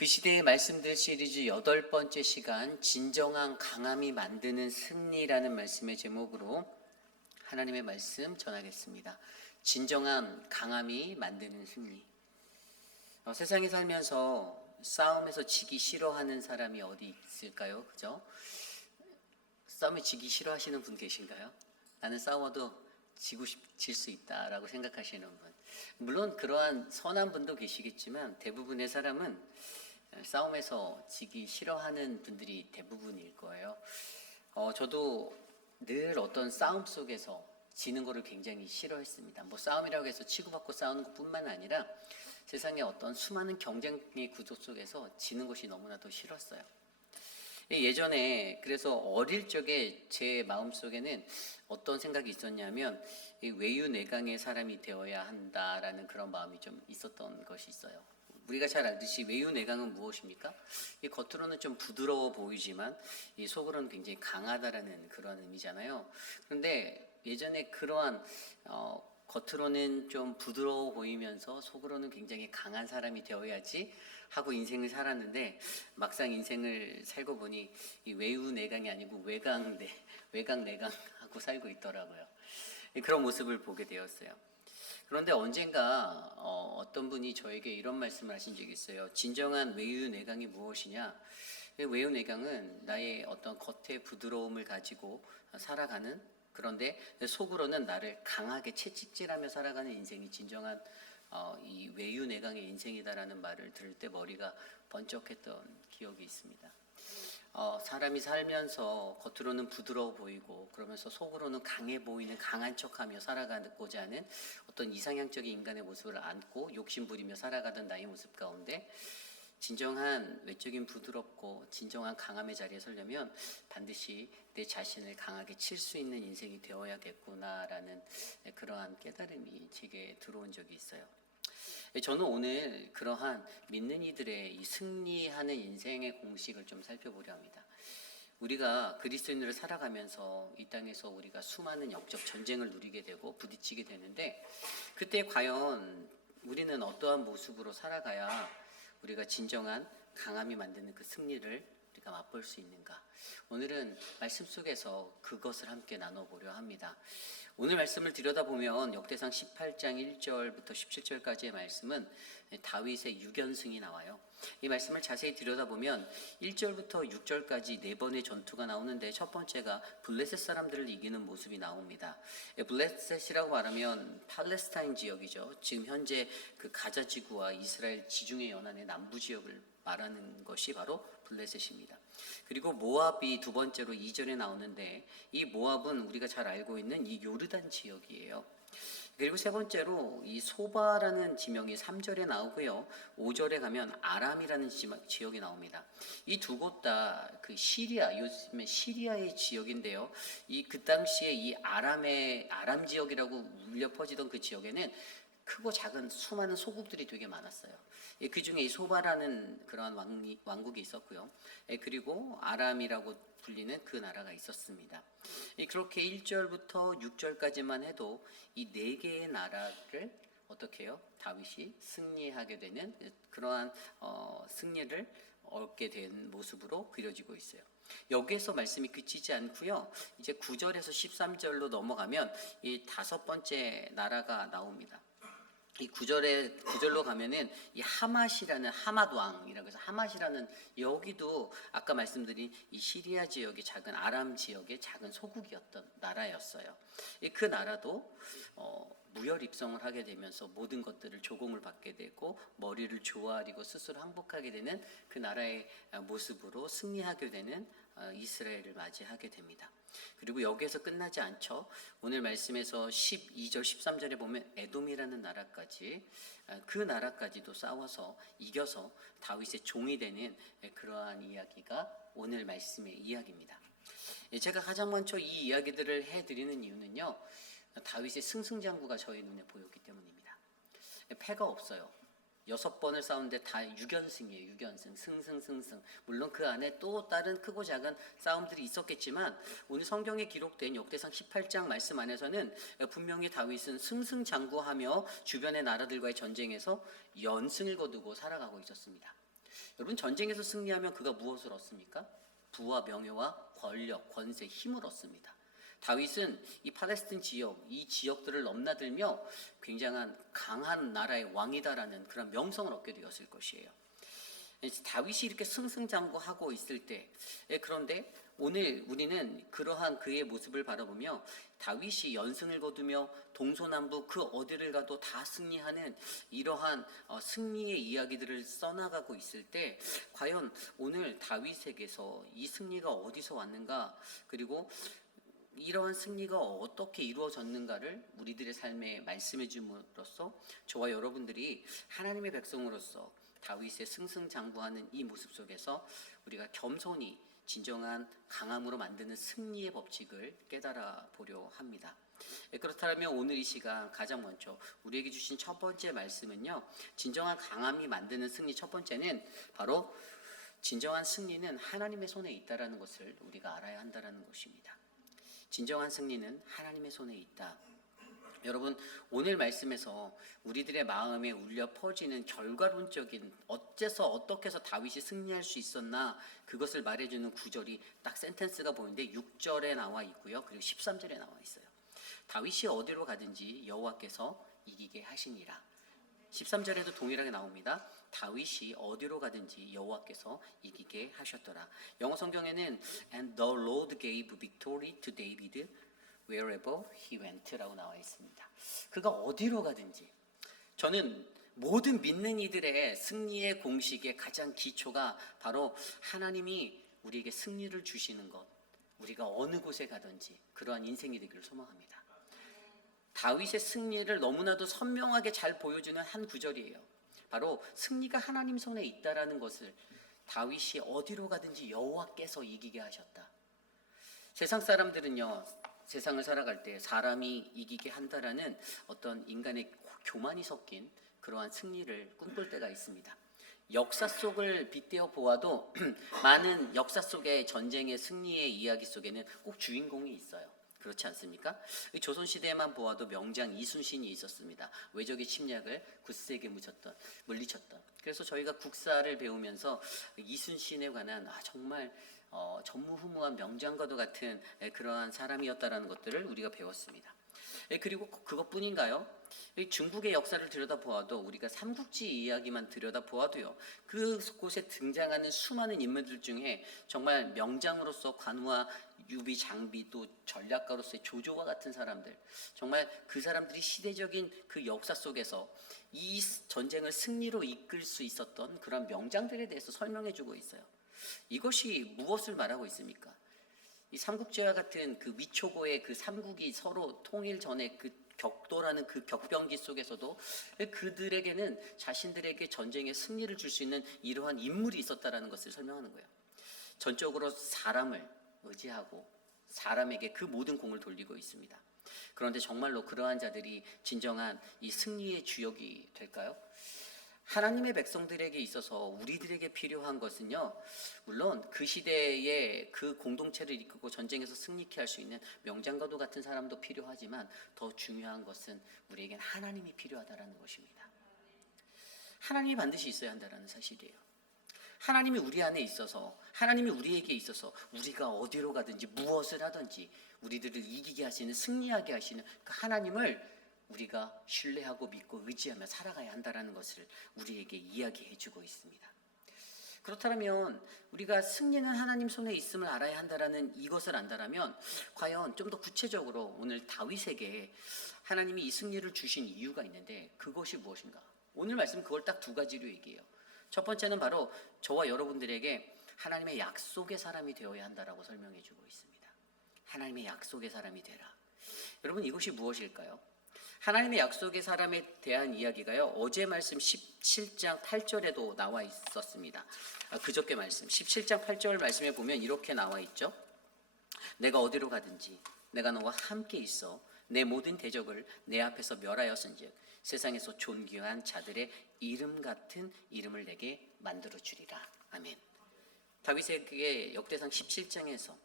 그 시대의 말씀들 시리즈 8번째 시간, 진정한 강함이 만드는 승리라는 말씀의 제목으로 하나님의 말씀 전하겠습니다. 진정한 강함이 만드는 승리. 세상에 살면서 싸움에서 지기 싫어하는 사람이 어디 있을까요? 그죠? 싸움에 지기 싫어하시는 분 계신가요? 나는 싸워도 질 수 있다라고 생각하시는 분. 물론 그러한 선한 분도 계시겠지만 대부분의 사람은 싸움에서 지기 싫어하는 분들이 대부분일 거예요. 저도 늘 어떤 싸움 속에서 지는 거를 굉장히 싫어했습니다. 뭐 싸움이라고 해서 치고받고 싸우는 것뿐만 아니라 세상의 어떤 수많은 경쟁의 구조 속에서 지는 것이 너무나도 싫었어요. 예전에 그래서 어릴 적에 제 마음속에는 어떤 생각이 있었냐면 외유내강의 사람이 되어야 한다라는 그런 마음이 좀 있었던 것이 있어요. 우리가 잘 알듯이 외유내강은 무엇입니까? 이 겉으로는 좀 부드러워 보이지만 이 속으로는 굉장히 강하다라는 그런 의미잖아요. 그런데 예전에 그러한 겉으로는 좀 부드러워 보이면서 속으로는 굉장히 강한 사람이 되어야지 하고 인생을 살았는데 막상 인생을 살고 보니 이 외유내강이 아니고 외강내강 하고 살고 있더라고요. 그런 모습을 보게 되었어요. 그런데 언젠가 어떤 분이 저에게 이런 말씀을 하신 적이 있어요. 진정한 외유내강이 무엇이냐? 외유내강은 나의 어떤 겉의 부드러움을 가지고 살아가는, 그런데 속으로는 나를 강하게 채찍질하며 살아가는 인생이 진정한 이 외유내강의 인생이다라는 말을 들을 때 머리가 번쩍했던 기억이 있습니다. 사람이 살면서 겉으로는 부드러워 보이고 그러면서 속으로는 강해 보이는 강한 척하며 살아가고자 하는 어떤 이상향적인 인간의 모습을 안고 욕심부리며 살아가던 나의 모습 가운데 진정한 외적인 부드럽고 진정한 강함의 자리에 서려면 반드시 내 자신을 강하게 칠 수 있는 인생이 되어야겠구나라는 그러한 깨달음이 제게 들어온 적이 있어요. 저는 오늘 그러한 믿는 이들의 이 승리하는 인생의 공식을 좀 살펴보려 합니다. 우리가 그리스도인으로 살아가면서 이 땅에서 우리가 수많은 영적 전쟁을 누리게 되고 부딪히게 되는데 그때 과연 우리는 어떠한 모습으로 살아가야 우리가 진정한 강함이 만드는 그 승리를 우리가 맛볼 수 있는가? 오늘은 말씀 속에서 그것을 함께 나눠보려 합니다. 오늘 말씀을 들여다보면 역대상 18장 1절부터 17절까지의 말씀은 다윗의 6연승이 나와요. 이 말씀을 자세히 들여다보면 1절부터 6절까지 4번의 전투가 나오는데 첫 번째가 블레셋 사람들을 이기는 모습이 나옵니다. 블레셋이라고 말하면 팔레스타인 지역이죠. 지금 현재 그 가자 지구와 이스라엘 지중해 연안의 남부 지역을 말하는 것이 바로 블레셋입니다. 그리고 모압이 두 번째로 2절에 나오는데 이 모압은 우리가 잘 알고 있는 이 요르단 지역이에요. 그리고 세 번째로 이 소바라는 지명이 3절에 나오고요. 5절에 가면 아람이라는 지역이 나옵니다. 이 두 곳 다 그 시리아, 요즘에 시리아의 지역인데요. 그 당시에 이 아람 지역이라고 울려 퍼지던 그 지역에는 크고 작은 수많은 소국들이 되게 많았어요. 그 중에 이 소바라는 그러한 왕국이 있었고요. 그리고 아람이라고 불리는 그 나라가 있었습니다. 그렇게 1절부터 6절까지만 해도 이 4개의 나라를 어떻게 해요? 다윗이 승리하게 되는 그러한 승리를 얻게 된 모습으로 그려지고 있어요. 여기에서 말씀이 그치지 않고요. 이제 9절에서 13절로 넘어가면 이 5번째 나라가 나옵니다. 이 9절로 가면은 이 하맛 왕이라고 해서 하맛이라는 여기도 아까 말씀드린 이 시리아 지역의 작은 아람 지역의 작은 소국이었던 나라였어요. 그 나라도 무혈 입성을 하게 되면서 모든 것들을 조공을 받게 되고 머리를 조아리고 스스로 항복하게 되는 그 나라의 모습으로 승리하게 되는 이스라엘을 맞이하게 됩니다. 그리고 여기에서 끝나지 않죠. 오늘 말씀에서 12절 13절에 보면 에돔이라는 나라까지 그 나라까지도 싸워서 이겨서 다윗의 종이 되는 그러한 이야기가 오늘 말씀의 이야기입니다. 제가 가장 먼저 이 이야기들을 해드리는 이유는요, 다윗의 승승장구가 저희 눈에 보였기 때문입니다. 패가 없어요. 6번을 싸우는데 다 6연승이에요. 6연승, 승승승승. 물론 그 안에 또 다른 크고 작은 싸움들이 있었겠지만 오늘 성경에 기록된 역대상 18장 말씀 안에서는 분명히 다윗은 승승장구하며 주변의 나라들과의 전쟁에서 연승을 거두고 살아가고 있었습니다. 여러분, 전쟁에서 승리하면 그가 무엇을 얻습니까? 부와 명예와 권력, 권세, 힘을 얻습니다. 다윗은 이 팔레스틴 지역, 이 지역들을 넘나들며 굉장한 강한 나라의 왕이다라는 그런 명성을 얻게 되었을 것이에요. 다윗이 이렇게 승승장구하고 있을 때, 그런데 오늘 우리는 그러한 그의 모습을 바라보며 다윗이 연승을 거두며 동서남북 그 어디를 가도 다 승리하는 이러한 승리의 이야기들을 써나가고 있을 때, 과연 오늘 다윗에게서 이 승리가 어디서 왔는가, 그리고 이러한 승리가 어떻게 이루어졌는가를 우리들의 삶에 말씀해 줌으로써 저와 여러분들이 하나님의 백성으로서 다윗의 승승장구하는 이 모습 속에서 우리가 겸손히 진정한 강함으로 만드는 승리의 법칙을 깨달아 보려 합니다. 그렇다면 오늘 이 시간 가장 먼저 우리에게 주신 첫 번째 말씀은요, 진정한 강함이 만드는 승리 첫 번째는 바로 진정한 승리는 하나님의 손에 있다라는 것을 우리가 알아야 한다라는 것입니다. 진정한 승리는 하나님의 손에 있다. 여러분, 오늘 말씀에서 우리들의 마음에 울려 퍼지는 결과론적인 어째서 어떻게 해서 다윗이 승리할 수 있었나, 그것을 말해주는 구절이 딱 센텐스가 보이는데 6절에 나와 있고요, 그리고 13절에 나와 있어요. 다윗이 어디로 가든지 여호와께서 이기게 하시니라. 13절에도 동일하게 나옵니다. 다윗이 어디로 가든지 여호와께서 이기게 하셨더라. 영어 성경에는 And the Lord gave victory to David wherever he went라고 나와 있습니다. 그가 어디로 가든지, 저는 모든 믿는 이들의 승리의 공식의 가장 기초가 바로 하나님이 우리에게 승리를 주시는 것, 우리가 어느 곳에 가든지 그러한 인생이 되기를 소망합니다. 다윗의 승리를 너무나도 선명하게 잘 보여주는 한 구절이에요. 바로 승리가 하나님 손에 있다라는 것을, 다윗이 어디로 가든지 여호와께서 이기게 하셨다. 세상 사람들은요, 세상을 살아갈 때 사람이 이기게 한다라는 어떤 인간의 교만이 섞인 그러한 승리를 꿈꿀 때가 있습니다. 역사 속을 빗대어 보아도 많은 역사 속의 전쟁의 승리의 이야기 속에는 꼭 주인공이 있어요. 그렇지 않습니까? 조선시대에만 보아도 명장 이순신이 있었습니다. 외적의 침략을 굳세게 물리쳤던. 그래서 저희가 국사를 배우면서 이순신에 관한 정말 전무후무한 명장과도 같은 그러한 사람이었다라는 것들을 우리가 배웠습니다. 그리고 그것뿐인가요? 중국의 역사를 들여다보아도, 우리가 삼국지 이야기만 들여다보아도요, 그곳에 등장하는 수많은 인물들 중에 정말 명장으로서 관우와 유비, 장비, 또 전략가로서의 조조와 같은 사람들, 정말 그 사람들이 시대적인 그 역사 속에서 이 전쟁을 승리로 이끌 수 있었던 그런 명장들에 대해서 설명해주고 있어요. 이것이 무엇을 말하고 있습니까? 이 삼국지와 같은 그 위초고의 그 삼국이 서로 통일 전에 그 격돌하는 그 격변기 속에서도 그들에게는 자신들에게 전쟁에 승리를 줄 수 있는 이러한 인물이 있었다라는 것을 설명하는 거예요. 전적으로 사람을 의지하고 사람에게 그 모든 공을 돌리고 있습니다. 그런데 정말로 그러한 자들이 진정한 이 승리의 주역이 될까요? 하나님의 백성들에게 있어서 우리들에게 필요한 것은요, 물론 그 시대에 그 공동체를 이끌고 전쟁에서 승리케 할 수 있는 명장과도 같은 사람도 필요하지만, 더 중요한 것은 우리에겐 하나님이 필요하다라는 것입니다. 하나님이 반드시 있어야 한다는 사실이에요. 하나님이 우리 안에 있어서, 하나님이 우리에게 있어서 우리가 어디로 가든지 무엇을 하든지 우리들을 이기게 하시는, 승리하게 하시는 그 하나님을 우리가 신뢰하고 믿고 의지하며 살아가야 한다는 것을 우리에게 이야기해 주고 있습니다. 그렇다면 우리가 승리는 하나님 손에 있음을 알아야 한다는 이것을 안다면, 과연 좀 더 구체적으로 오늘 다윗에게 하나님이 이 승리를 주신 이유가 있는데, 그것이 무엇인가? 오늘 말씀 그걸 딱 두 가지로 얘기해요. 첫 번째는 바로 저와 여러분들에게 하나님의 약속의 사람이 되어야 한다라고 설명해 주고 있습니다. 하나님의 약속의 사람이 되라. 여러분, 이것이 무엇일까요? 하나님의 약속의 사람에 대한 이야기가요, 어제 말씀 17장 8절에도 나와 있었습니다. 그저께 말씀 17장 8절 말씀에 보면 이렇게 나와 있죠. 내가 어디로 가든지 내가 너와 함께 있어 내 모든 대적을 내 앞에서 멸하였은즉 세상에서 존귀한 자들의 이름 같은 이름을 내게 만들어 주리라. 아멘. 다윗에게 역대상 17장에서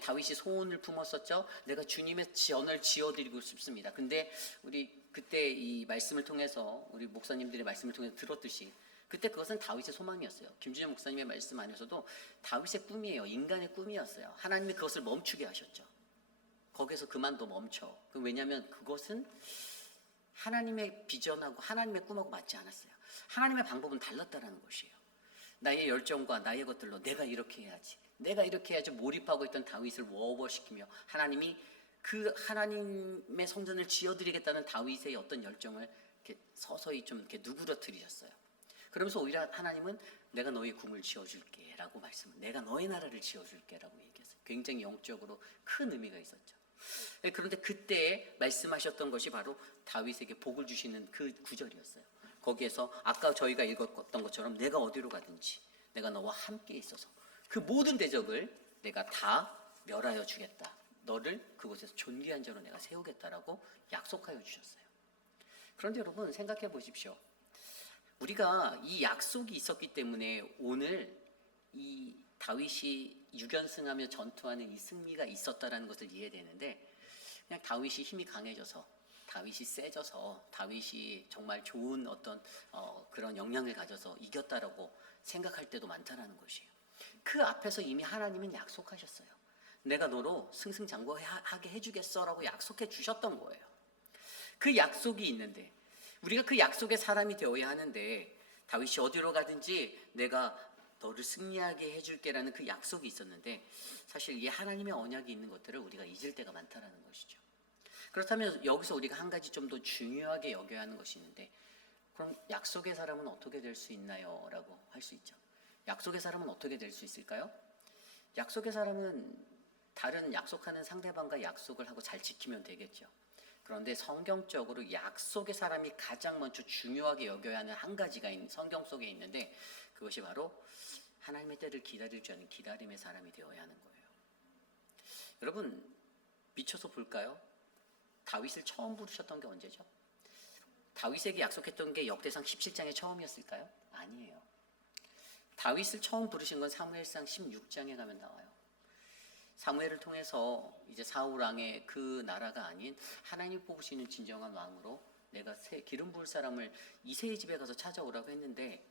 다윗이 소원을 품었었죠. 내가 주님의 전을 지어드리고 싶습니다. 근데 우리 그때 이 말씀을 통해서, 우리 목사님들의 말씀을 통해서 들었듯이 그때 그것은 다윗의 소망이었어요. 김준현 목사님의 말씀 안에서도 다윗의 꿈이에요. 인간의 꿈이었어요. 하나님이 그것을 멈추게 하셨죠. 거기서 그만둬 멈춰. 왜냐하면 그것은 하나님의 비전하고 하나님의 꿈하고 맞지 않았어요. 하나님의 방법은 달랐다라는 것이에요. 나의 열정과 나의 것들로 내가 이렇게 해야지, 내가 이렇게 해야지 몰입하고 있던 다윗을 워워시키며 하나님이 그 하나님의 성전을 지어드리겠다는 다윗의 어떤 열정을 이렇게 서서히 좀 이렇게 누그러뜨리셨어요. 그러면서 오히려 하나님은 내가 너의 궁을 지어줄게라고 말씀을, 내가 너의 나라를 지어줄게라고 얘기했어요. 굉장히 영적으로 큰 의미가 있었죠. 그런데 그때 말씀하셨던 것이 바로 다윗에게 복을 주시는 그 구절이었어요. 거기에서 아까 저희가 읽었던 것처럼 내가 어디로 가든지 내가 너와 함께 있어서 그 모든 대적을 내가 다 멸하여 주겠다. 너를 그곳에서 존귀한 자로 내가 세우겠다라고 약속하여 주셨어요. 그런데 여러분 생각해 보십시오. 우리가 이 약속이 있었기 때문에 오늘 이 다윗이 6연승하며 전투하는 이 승리가 있었다라는 것을 이해되는데, 그냥 다윗이 힘이 강해져서, 다윗이 세져서, 다윗이 정말 좋은 어떤 그런 역량을 가져서 이겼다라고 생각할 때도 많다라는 것이에요. 그 앞에서 이미 하나님은 약속하셨어요. 내가 너로 승승장구하게 해주겠어라고 약속해 주셨던 거예요. 그 약속이 있는데 우리가 그 약속의 사람이 되어야 하는데, 다윗이 어디로 가든지 내가 너를 승리하게 해줄게라는 그 약속이 있었는데, 사실 이 하나님의 언약이 있는 것들을 우리가 잊을 때가 많다라는 것이죠. 그렇다면 여기서 우리가 한 가지 좀 더 중요하게 여겨야 하는 것이 있는데, 그럼 약속의 사람은 어떻게 될 수 있나요? 라고 할 수 있죠. 약속의 사람은 어떻게 될 수 있을까요? 약속의 사람은 다른 약속하는 상대방과 약속을 하고 잘 지키면 되겠죠. 그런데 성경적으로 약속의 사람이 가장 먼저 중요하게 여겨야 하는 한 가지가 성경 속에 있는데, 그것이 바로 하나님의 때를 기다릴 줄 아는 기다림의 사람이 되어야 하는 거예요. 여러분 미쳐서 볼까요? 다윗을 처음 부르셨던 게 언제죠? 다윗에게 약속했던 게 역대상 17장의 처음이었을까요? 아니에요. 다윗을 처음 부르신 건 사무엘상 16장에 가면 나와요. 사무엘을 통해서 이제 사울 왕의 그 나라가 아닌 하나님 뽑으시는 진정한 왕으로 내가 기름 부을 사람을 이새의 집에 가서 찾아오라고 했는데,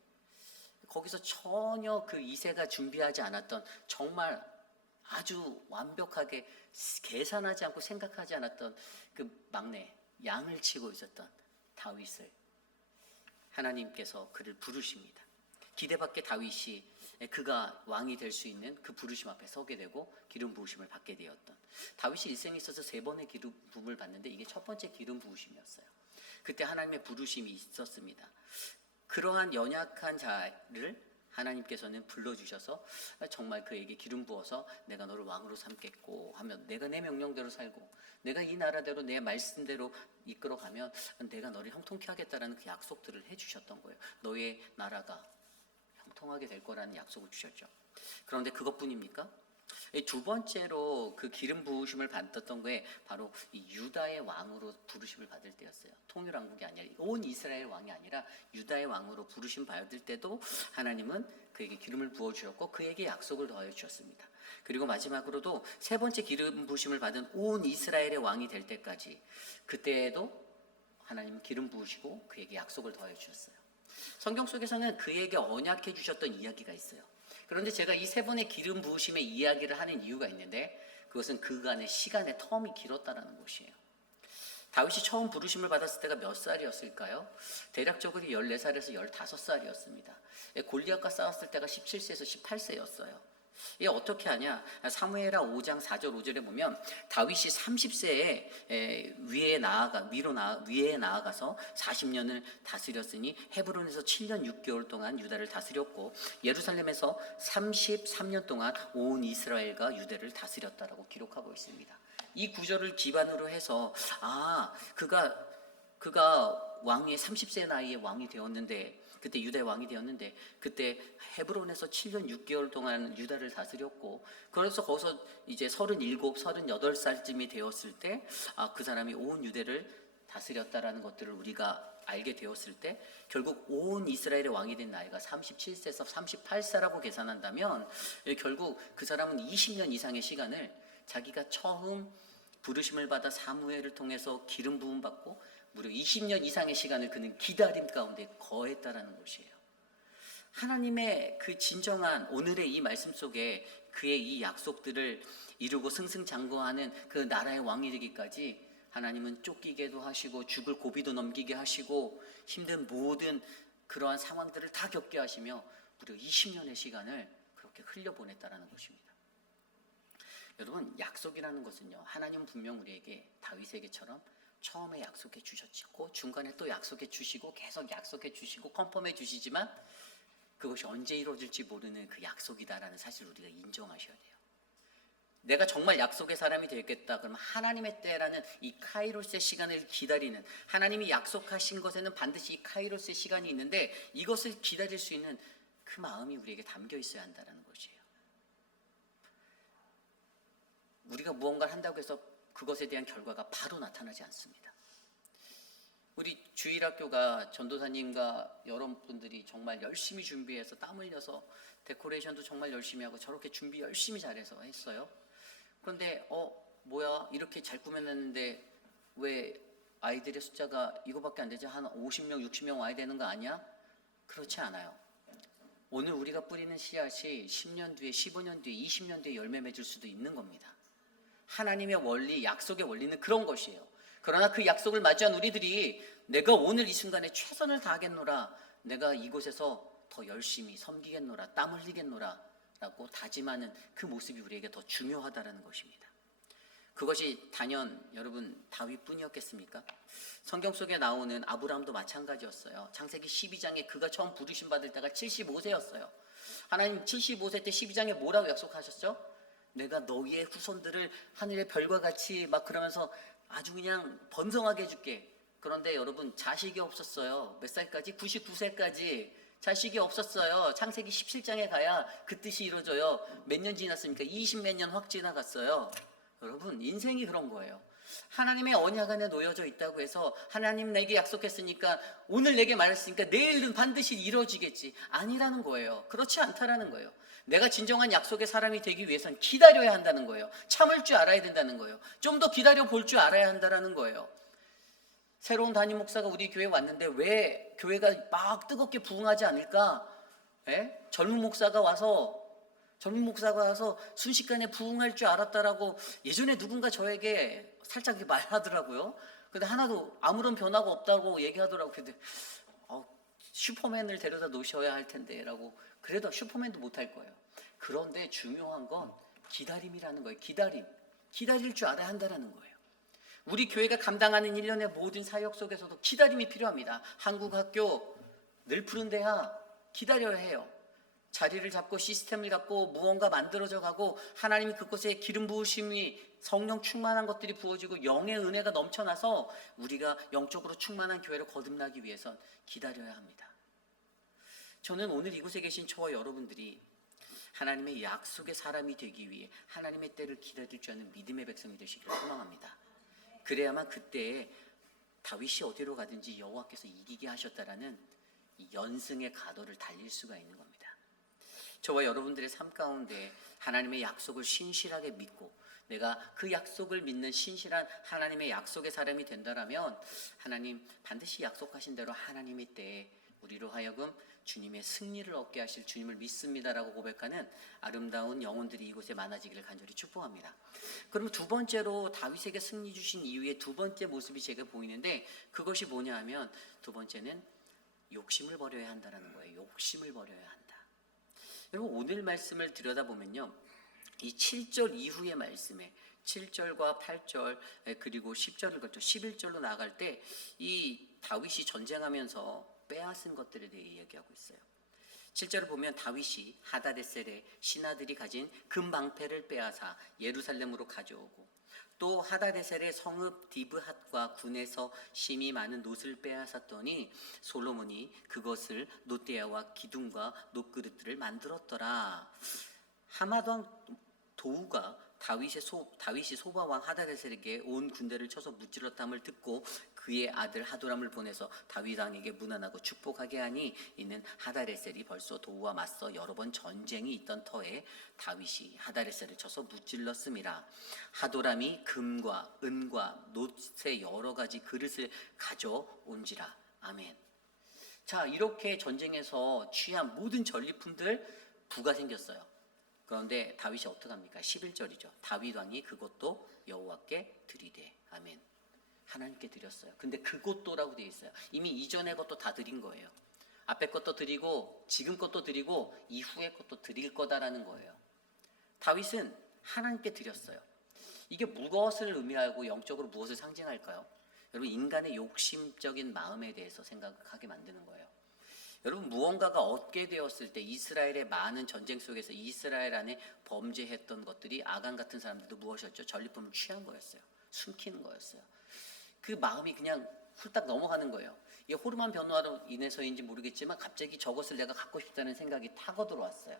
거기서 전혀 그 이새가 준비하지 않았던, 정말 아주 완벽하게 계산하지 않고 생각하지 않았던 그 막내 양을 치고 있었던 다윗을 하나님께서 그를 부르십니다. 기대밖의 다윗이 그가 왕이 될 수 있는 그 부르심 앞에 서게 되고 기름 부으심을 받게 되었던, 다윗이 일생에 있어서 3번의 기름 부음을 받는데 이게 첫 번째 기름 부으심이었어요. 그때 하나님의 부르심이 있었습니다. 그러한 연약한 자를 하나님께서는 불러주셔서 정말 그에게 기름 부어서 내가 너를 왕으로 삼겠고 하면, 내가 내 명령대로 살고 내가 이 나라대로 내 말씀대로 이끌어가면 내가 너를 형통케 하겠다라는 그 약속들을 해주셨던 거예요. 너의 나라가 형통하게 될 거라는 약속을 주셨죠. 그런데 그것뿐입니까? 두 번째로 그 기름 부으심을 받았던 게 바로 이 유다의 왕으로 부르심을 받을 때였어요. 통일왕국이 아니라 온 이스라엘 왕이 아니라 유다의 왕으로 부르심 받을 때도 하나님은 그에게 기름을 부어주셨고 그에게 약속을 더하여 주셨습니다. 그리고 마지막으로도 세 번째 기름 부으심을 받은 온 이스라엘의 왕이 될 때까지, 그때에도 하나님은 기름 부으시고 그에게 약속을 더하여 주셨어요. 성경 속에서는 그에게 언약해 주셨던 이야기가 있어요. 그런데 제가 이 3번의 기름 부으심의 이야기를 하는 이유가 있는데, 그것은 그간의 시간의 텀이 길었다는 것이에요. 다윗이 처음 부르심을 받았을 때가 몇 살이었을까요? 대략적으로 14살에서 15살이었습니다. 골리앗과 싸웠을 때가 17세에서 18세였어요. 이게 어떻게 하냐? 사무엘하 5장 4절 5절에 보면 다윗이 30세에 위에 나아가서 40년을 다스렸으니 헤브론에서 7년 6개월 동안 유다를 다스렸고 예루살렘에서 33년 동안 온 이스라엘과 유대를 다스렸다라고 기록하고 있습니다. 이 구절을 기반으로 해서 그가 왕의 30세 나이에 왕이 되었는데, 그때 유다의 왕이 되었는데, 그때 헤브론에서 7년 6개월 동안 유다를 다스렸고, 그래서 거기서 이제 37, 38살쯤이 되었을 때, 그 사람이 온 유대를 다스렸다라는 것들을 우리가 알게 되었을 때, 결국 온 이스라엘의 왕이 된 나이가 37세에서 38세라고 계산한다면, 결국 그 사람은 20년 이상의 시간을 자기가 처음 부르심을 받아 사무엘을 통해서 기름 부음 받고 무려 20년 이상의 시간을 그는 기다림 가운데 거했다라는 것이에요. 하나님의 그 진정한 오늘의 이 말씀 속에 그의 이 약속들을 이루고 승승장구하는 그 나라의 왕이 되기까지 하나님은 쫓기게도 하시고 죽을 고비도 넘기게 하시고 힘든 모든 그러한 상황들을 다 겪게 하시며 무려 20년의 시간을 그렇게 흘려보냈다라는 것입니다. 여러분, 약속이라는 것은요, 하나님은 분명 우리에게 다윗에게처럼 처음에 약속해 주셨고 중간에 또 약속해 주시고 계속 약속해 주시고 컨펌해 주시지만 그것이 언제 이루어질지 모르는 그 약속이다라는 사실을 우리가 인정하셔야 돼요. 내가 정말 약속의 사람이 되겠다 그러면 하나님의 때라는 이 카이로스의 시간을 기다리는, 하나님이 약속하신 것에는 반드시 이 카이로스의 시간이 있는데 이것을 기다릴 수 있는 그 마음이 우리에게 담겨 있어야 한다는 것이에요. 우리가 무언가를 한다고 해서 그것에 대한 결과가 바로 나타나지 않습니다. 우리 주일학교가 전도사님과 여러분들이 정말 열심히 준비해서 땀 흘려서 데코레이션도 정말 열심히 하고 저렇게 준비 열심히 잘해서 했어요. 그런데 뭐야 이렇게 잘 꾸며놨는데 왜 아이들의 숫자가 이거밖에 안 되지? 한 50명 60명 와야 되는 거 아니야? 그렇지 않아요. 오늘 우리가 뿌리는 씨앗이 10년 뒤에 15년 뒤에 20년 뒤에 열매 맺을 수도 있는 겁니다. 하나님의 원리, 약속의 원리는 그런 것이에요. 그러나 그 약속을 맞이한 우리들이 내가 오늘 이 순간에 최선을 다하겠노라, 내가 이곳에서 더 열심히 섬기겠노라, 땀 흘리겠노라 라고 다짐하는 그 모습이 우리에게 더 중요하다는 것입니다. 그것이 단연 여러분 다윗뿐이었겠습니까? 성경 속에 나오는 아브라함도 마찬가지였어요. 창세기 12장에 그가 처음 부르심 받을 때가 75세였어요. 하나님 75세 때 12장에 뭐라고 약속하셨죠? 내가 너희의 후손들을 하늘의 별과 같이 막 그러면서 아주 그냥 번성하게 해줄게. 그런데 여러분 자식이 없었어요. 몇 살까지? 99세까지 자식이 없었어요. 창세기 17장에 가야 그 뜻이 이루어져요. 몇 년 지났습니까? 20몇 년 확 지나갔어요. 여러분 인생이 그런 거예요. 하나님의 언약 안에 놓여져 있다고 해서 하나님 내게 약속했으니까 오늘 내게 말했으니까 내일은 반드시 이루어지겠지, 아니라는 거예요. 그렇지 않다라는 거예요. 내가 진정한 약속의 사람이 되기 위해선 기다려야 한다는 거예요. 참을 줄 알아야 된다는 거예요. 좀 더 기다려 볼 줄 알아야 한다는 거예요. 새로운 담임 목사가 우리 교회에 왔는데 왜 교회가 막 뜨겁게 부흥하지 않을까? 젊은 목사가 와서 순식간에 부흥할 줄 알았다라고 예전에 누군가 저에게 살짝 말하더라고요. 근데 하나도 아무런 변화가 없다고 얘기하더라고요. 근데 슈퍼맨을 데려다 놓으셔야 할 텐데 라고. 그래도 슈퍼맨도 못할 거예요. 그런데 중요한 건 기다림이라는 거예요. 기다릴 줄 알아야 한다는 거예요. 우리 교회가 감당하는 일련의 모든 사역 속에서도 기다림이 필요합니다. 한국 학교 늘 푸른 대하 기다려야 해요. 자리를 잡고 시스템을 갖고 무언가 만들어져 가고 하나님이 그곳에 기름 부으심이 성령 충만한 것들이 부어지고 영의 은혜가 넘쳐나서 우리가 영적으로 충만한 교회를 거듭나기 위해선 기다려야 합니다. 저는 오늘 이곳에 계신 저와 여러분들이 하나님의 약속의 사람이 되기 위해 하나님의 때를 기다릴 줄 아는 믿음의 백성이 되시기를 소망합니다. 그래야만 그때에 다윗이 어디로 가든지 여호와께서 이기게 하셨다라는 이 연승의 가도를 달릴 수가 있는 겁니다. 저와 여러분들의 삶 가운데 하나님의 약속을 신실하게 믿고 내가 그 약속을 믿는 신실한 하나님의 약속의 사람이 된다라면 하나님 반드시 약속하신 대로 하나님의 때에 우리로 하여금 주님의 승리를 얻게 하실 주님을 믿습니다라고 고백하는 아름다운 영혼들이 이곳에 많아지기를 간절히 축복합니다. 그럼 두 번째로 다윗에게 승리 주신 이후에 두 번째 모습이 제가 보이는데 그것이 뭐냐 하면 두 번째는 욕심을 버려야 한다는 거예요. 욕심을 버려야 한다. 여러분 오늘 말씀을 들여다보면요, 이 7절 이후의 말씀에 7절과 8절 그리고 10절을 거쳐 11절로 나아갈 때 이 다윗이 전쟁하면서 빼앗은 것들에 대해 이야기하고 있어요. 7절을 보면 다윗이 하다데셀의 신하들이 가진 금방패를 빼앗아 예루살렘으로 가져오고 또 하다데셀의 성읍 디브핫과 군에서 심이 많은 놋을 빼앗았더니 솔로몬이 그것을 놋대야와 기둥과 놋그릇들을 만들었더라. 하마왕 도우가 다윗이 소바왕 하다데셀에게 온 군대를 쳐서 무찔렀담을 듣고 그의 아들 하도람을 보내서 다윗 왕에게 문안하고 축복하게 하니 이는 하다데셀이 벌써 도우와 맞서 여러 번 전쟁이 있던 터에 다윗이 하다데셀을 쳐서 무찔렀음이라. 하도람이 금과 은과 놋의 여러 가지 그릇을 가져온지라. 아멘. 자, 이렇게 전쟁에서 취한 모든 전리품들 부가 생겼어요. 그런데 다윗이 어떻게 합니까? 11절이죠. 다윗 왕이 그것도 여호와께 드리되. 아멘. 하나님께 드렸어요. 근데 그것도라고 되어 있어요. 이미 이전의 것도 다 드린 거예요. 앞에 것도 드리고 지금 것도 드리고 이후의 것도 드릴 거다라는 거예요. 다윗은 하나님께 드렸어요. 이게 무엇을 의미하고 영적으로 무엇을 상징할까요? 여러분, 인간의 욕심적인 마음에 대해서 생각하게 만드는 거예요. 여러분, 무언가가 얻게 되었을 때 이스라엘의 많은 전쟁 속에서 이스라엘 안에 범죄했던 것들이 아간 같은 사람들도 무엇이었죠? 전리품을 취한 거였어요. 숨기는 거였어요. 그 마음이 그냥 훌딱 넘어가는 거예요. 이게 호르몬 변화로 인해서인지 모르겠지만 갑자기 저것을 내가 갖고 싶다는 생각이 타고 들어왔어요.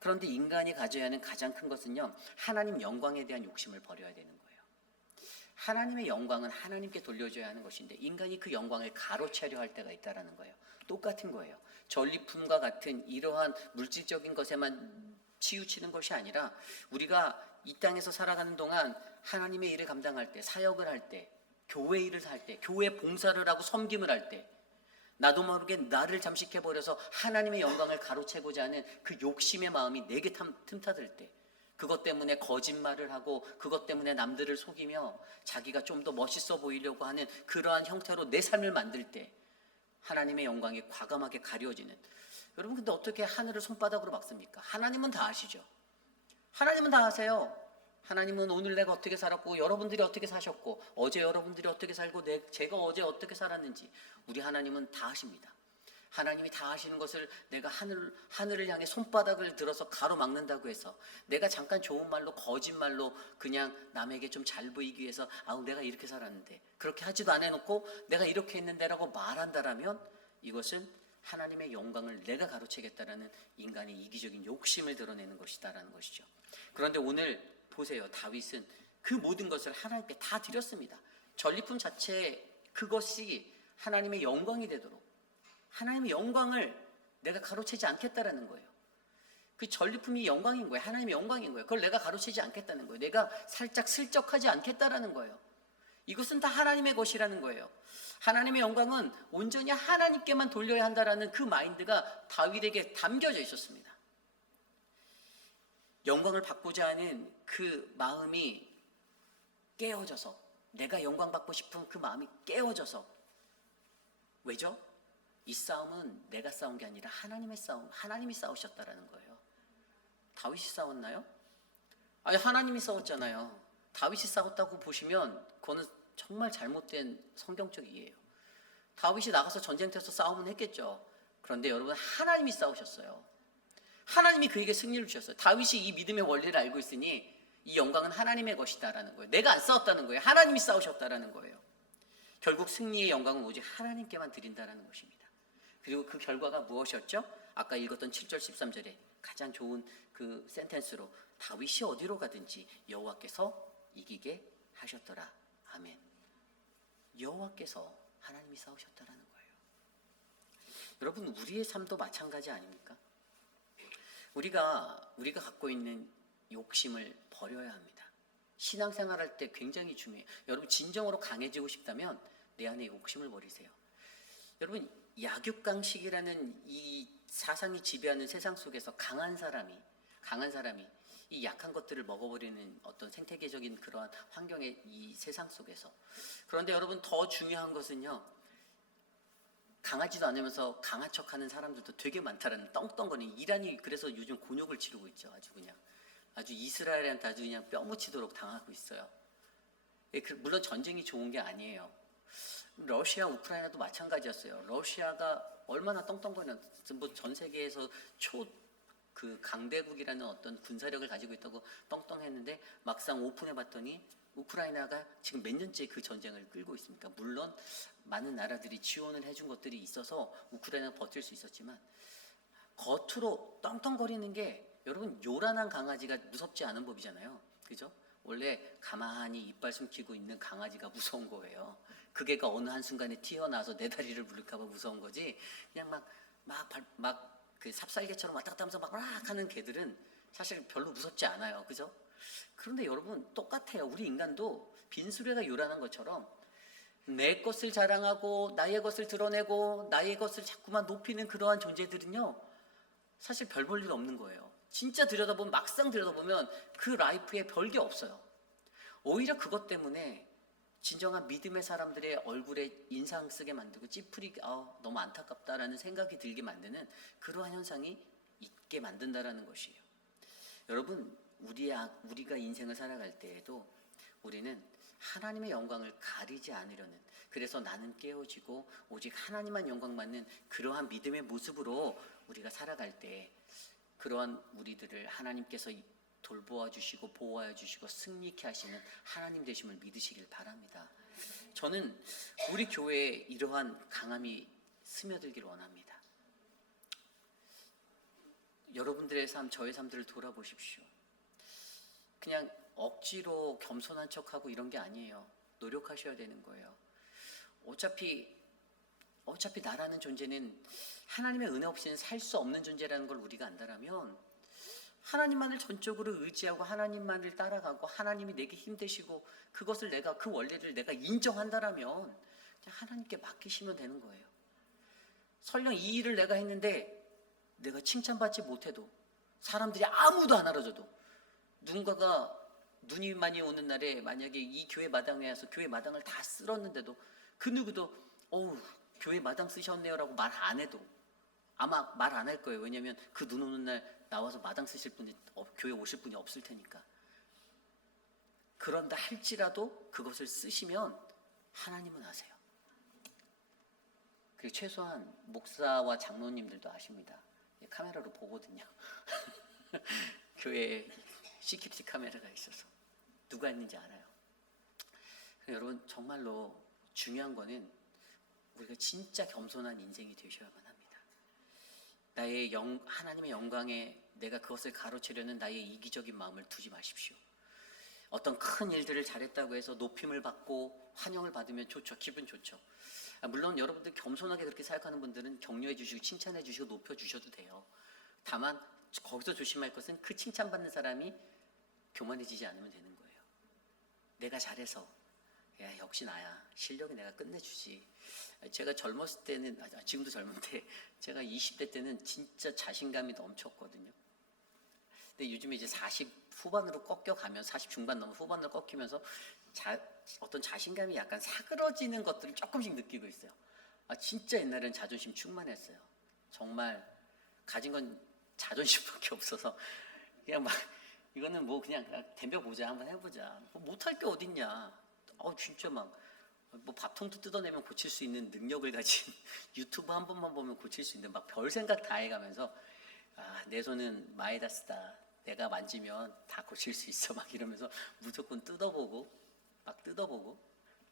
그런데 인간이 가져야 하는 가장 큰 것은요, 하나님 영광에 대한 욕심을 버려야 되는 거예요. 하나님의 영광은 하나님께 돌려줘야 하는 것인데 인간이 그 영광을 가로채려 할 때가 있다는 거예요. 똑같은 거예요. 전리품과 같은 이러한 물질적인 것에만 치우치는 것이 아니라 우리가 이 땅에서 살아가는 동안 하나님의 일을 감당할 때, 사역을 할 때, 교회 일을 할 때, 교회 봉사를 하고 섬김을 할 때 나도 모르게 나를 잠식해버려서 하나님의 영광을 가로채고자 하는 그 욕심의 마음이 내게 틈타들 때, 그것 때문에 거짓말을 하고 그것 때문에 남들을 속이며 자기가 좀 더 멋있어 보이려고 하는 그러한 형태로 내 삶을 만들 때 하나님의 영광이 과감하게 가려지는. 여러분, 근데 어떻게 하늘을 손바닥으로 막습니까? 하나님은 다 아시죠. 하나님은 다 아세요. 하나님은 오늘 내가 어떻게 살았고 여러분들이 어떻게 사셨고 어제 여러분들이 어떻게 살고 제가 어제 어떻게 살았는지 우리 하나님은 다 아십니다. 하나님이 다 아시는 것을 내가 하늘을 향해 손바닥을 들어서 가로막는다고 해서 내가 잠깐 좋은 말로 거짓말로 그냥 남에게 좀 잘 보이기 위해서 아우 내가 이렇게 살았는데 그렇게 하지도 않아 놓고 내가 이렇게 했는데라고 말한다라면 이것은 하나님의 영광을 내가 가로채겠다라는 인간의 이기적인 욕심을 드러내는 것이다라는 것이죠. 그런데 오늘 보세요. 다윗은 그 모든 것을 하나님께 다 드렸습니다. 전리품 자체 그것이 하나님의 영광이 되도록 하나님의 영광을 내가 가로채지 않겠다라는 거예요. 그 전리품이 영광인 거예요. 하나님의 영광인 거예요. 그걸 내가 가로채지 않겠다는 거예요. 내가 살짝 슬쩍하지 않겠다라는 거예요. 이것은 다 하나님의 것이라는 거예요. 하나님의 영광은 온전히 하나님께만 돌려야 한다라는 그 마인드가 다윗에게 담겨져 있었습니다. 영광을 받고자 하는 그 마음이 깨어져서 내가 영광 받고 싶은 그 마음이 깨어져서 왜죠? 이 싸움은 내가 싸운 게 아니라 하나님의 싸움, 하나님이 싸우셨다라는 거예요. 다윗이 싸웠나요? 아니, 하나님이 싸웠잖아요. 다윗이 싸웠다고 보시면 그거는 정말 잘못된 성경적 이해예요. 다윗이 나가서 전쟁터에서 싸움은 했겠죠. 그런데 여러분, 하나님이 싸우셨어요. 하나님이 그에게 승리를 주셨어요. 다윗이 이 믿음의 원리를 알고 있으니 이 영광은 하나님의 것이다라는 거예요. 내가 안 싸웠다는 거예요. 하나님이 싸우셨다라는 거예요. 결국 승리의 영광은 오직 하나님께만 드린다라는 것입니다. 그리고 그 결과가 무엇이었죠? 아까 읽었던 7절 13절에 가장 좋은 그 센텐스로 다윗이 어디로 가든지 여호와께서 이기게 하셨더라. 아멘. 여호와께서 하나님이 싸우셨다라는 거예요. 여러분, 우리의 삶도 마찬가지 아닙니까? 우리가 갖고 있는 욕심을 버려야 합니다. 신앙생활할 때 굉장히 중요해요. 여러분, 진정으로 강해지고 싶다면 내 안에 욕심을 버리세요. 여러분, 약육강식이라는 이 사상이 지배하는 세상 속에서 강한 사람이 이 약한 것들을 먹어버리는 어떤 생태계적인 그러한 환경의 이 세상 속에서. 그런데 여러분, 더 중요한 것은요, 강하지도 않으면서 강한 척하는 사람들도 되게 많다라는 떵떵거리는. 이란이 그래서 요즘 곤욕을 치르고 있죠. 아주 이스라엘한테 아주 그냥 뼈 묻히도록 당하고 있어요. 물론 전쟁이 좋은 게 아니에요. 러시아, 우크라이나도 마찬가지였어요. 러시아가 얼마나 떵떵거렸는지, 뭐 전 세계에서 그 강대국이라는 어떤 군사력을 가지고 있다고 떵떵했는데 막상 오픈해 봤더니 우크라이나가 지금 몇 년째 그 전쟁을 끌고 있습니까? 물론 많은 나라들이 지원을 해준 것들이 있어서 우크라이나가 버틸 수 있었지만 겉으로 떵떵거리는 게 여러분 요란한 강아지가 무섭지 않은 법이잖아요. 그죠? 원래 가만히 이빨 숨기고 있는 강아지가 무서운 거예요. 그 개가 어느 한순간에 튀어나와서 내 다리를 물릴까 봐 무서운 거지. 그냥 막 그 삽살개처럼 왔다 갔다 하면서 막 하는 개들은 사실 별로 무섭지 않아요. 그죠? 그런데 여러분, 똑같아요. 우리 인간도 빈수레가 요란한 것처럼 내 것을 자랑하고 나의 것을 드러내고 나의 것을 자꾸만 높이는 그러한 존재들은요, 사실 별 볼 일 없는 거예요. 진짜 들여다보면, 막상 들여다보면 그 라이프에 별게 없어요. 오히려 그것 때문에 진정한 믿음의 사람들의 얼굴에 인상 쓰게 만들고 찌푸리게, 너무 안타깝다라는 생각이 들게 만드는 그러한 현상이 있게 만든다라는 것이에요. 여러분, 우리가 인생을 살아갈 때에도 우리는 하나님의 영광을 가리지 않으려는, 그래서 나는 깨어지고 오직 하나님만 영광 받는 그러한 믿음의 모습으로 우리가 살아갈 때, 그러한 우리들을 하나님께서 돌보아 주시고 보호하여 주시고 승리케 하시는 하나님 되심을 믿으시길 바랍니다. 저는 우리 교회에 이러한 강함이 스며들기를 원합니다. 여러분들의 삶, 저의 삶들을 돌아보십시오. 그냥 억지로 겸손한 척하고 이런 게 아니에요. 노력하셔야 되는 거예요. 어차피 나라는 존재는 하나님의 은혜 없이는 살 수 없는 존재라는 걸 우리가 안다라면, 하나님만을 전적으로 의지하고 하나님만을 따라가고 하나님이 내게 힘되시고 그것을 그 원리를 내가 인정한다라면 그냥 하나님께 맡기시면 되는 거예요. 설령 이 일을 내가 했는데 내가 칭찬받지 못해도, 사람들이 아무도 안 알아줘도, 누군가가 눈이 많이 오는 날에 만약에 이 교회 마당에 와서 교회 마당을 다 쓸었는데도 그 누구도 교회 마당 쓰셨네요라고 말 안 해도, 아마 말 안 할 거예요. 왜냐하면 그 눈 오는 날 나와서 마당 쓰실 분이, 교회 오실 분이 없을 테니까. 그런다 할지라도 그것을 쓰시면 하나님은 아세요. 그리고 최소한 목사와 장로님들도 아십니다. 카메라로 보거든요. 교회에 시큐리티 카메라가 있어서 누가 있는지 알아요. 여러분, 정말로 중요한 거는 우리가 진짜 겸손한 인생이 되셔야만 합니다. 하나님의 영광에 내가 그것을 가로채려는 나의 이기적인 마음을 두지 마십시오. 어떤 큰 일들을 잘했다고 해서 높임을 받고 환영을 받으면 좋죠. 기분 좋죠. 물론 여러분들 겸손하게 그렇게 생각하는 분들은 격려해 주시고 칭찬해 주시고 높여 주셔도 돼요. 다만 거기서 조심할 것은 그 칭찬받는 사람이 교만해지지 않으면 되는 거예요. 내가 잘해서, 야, 역시 나야, 실력이 내가 끝내주지. 제가 젊었을 때는, 지금도 젊은데 제가 20대 때는 진짜 자신감이 넘쳤거든요. 근데 요즘에 이제 40 후반으로 꺾여가면, 40 중반 넘어 후반으로 꺾이면서 어떤 자신감이 약간 사그러지는 것들을 조금씩 느끼고 있어요. 진짜 옛날에는 자존심 충만했어요. 정말 가진 건 자존심밖에 없어서 그냥 막, 이거는 뭐 그냥 덤벼보자, 한번 해보자. 뭐 못할 게 어딨냐. 진짜 막 뭐 밥통도 뜯어내면 고칠 수 있는 능력을 가진 유튜브 한 번만 보면 고칠 수 있는 막 별 생각 다 해가면서, 내 손은 마이다스다, 내가 만지면 다 고칠 수 있어, 막 이러면서 무조건 뜯어보고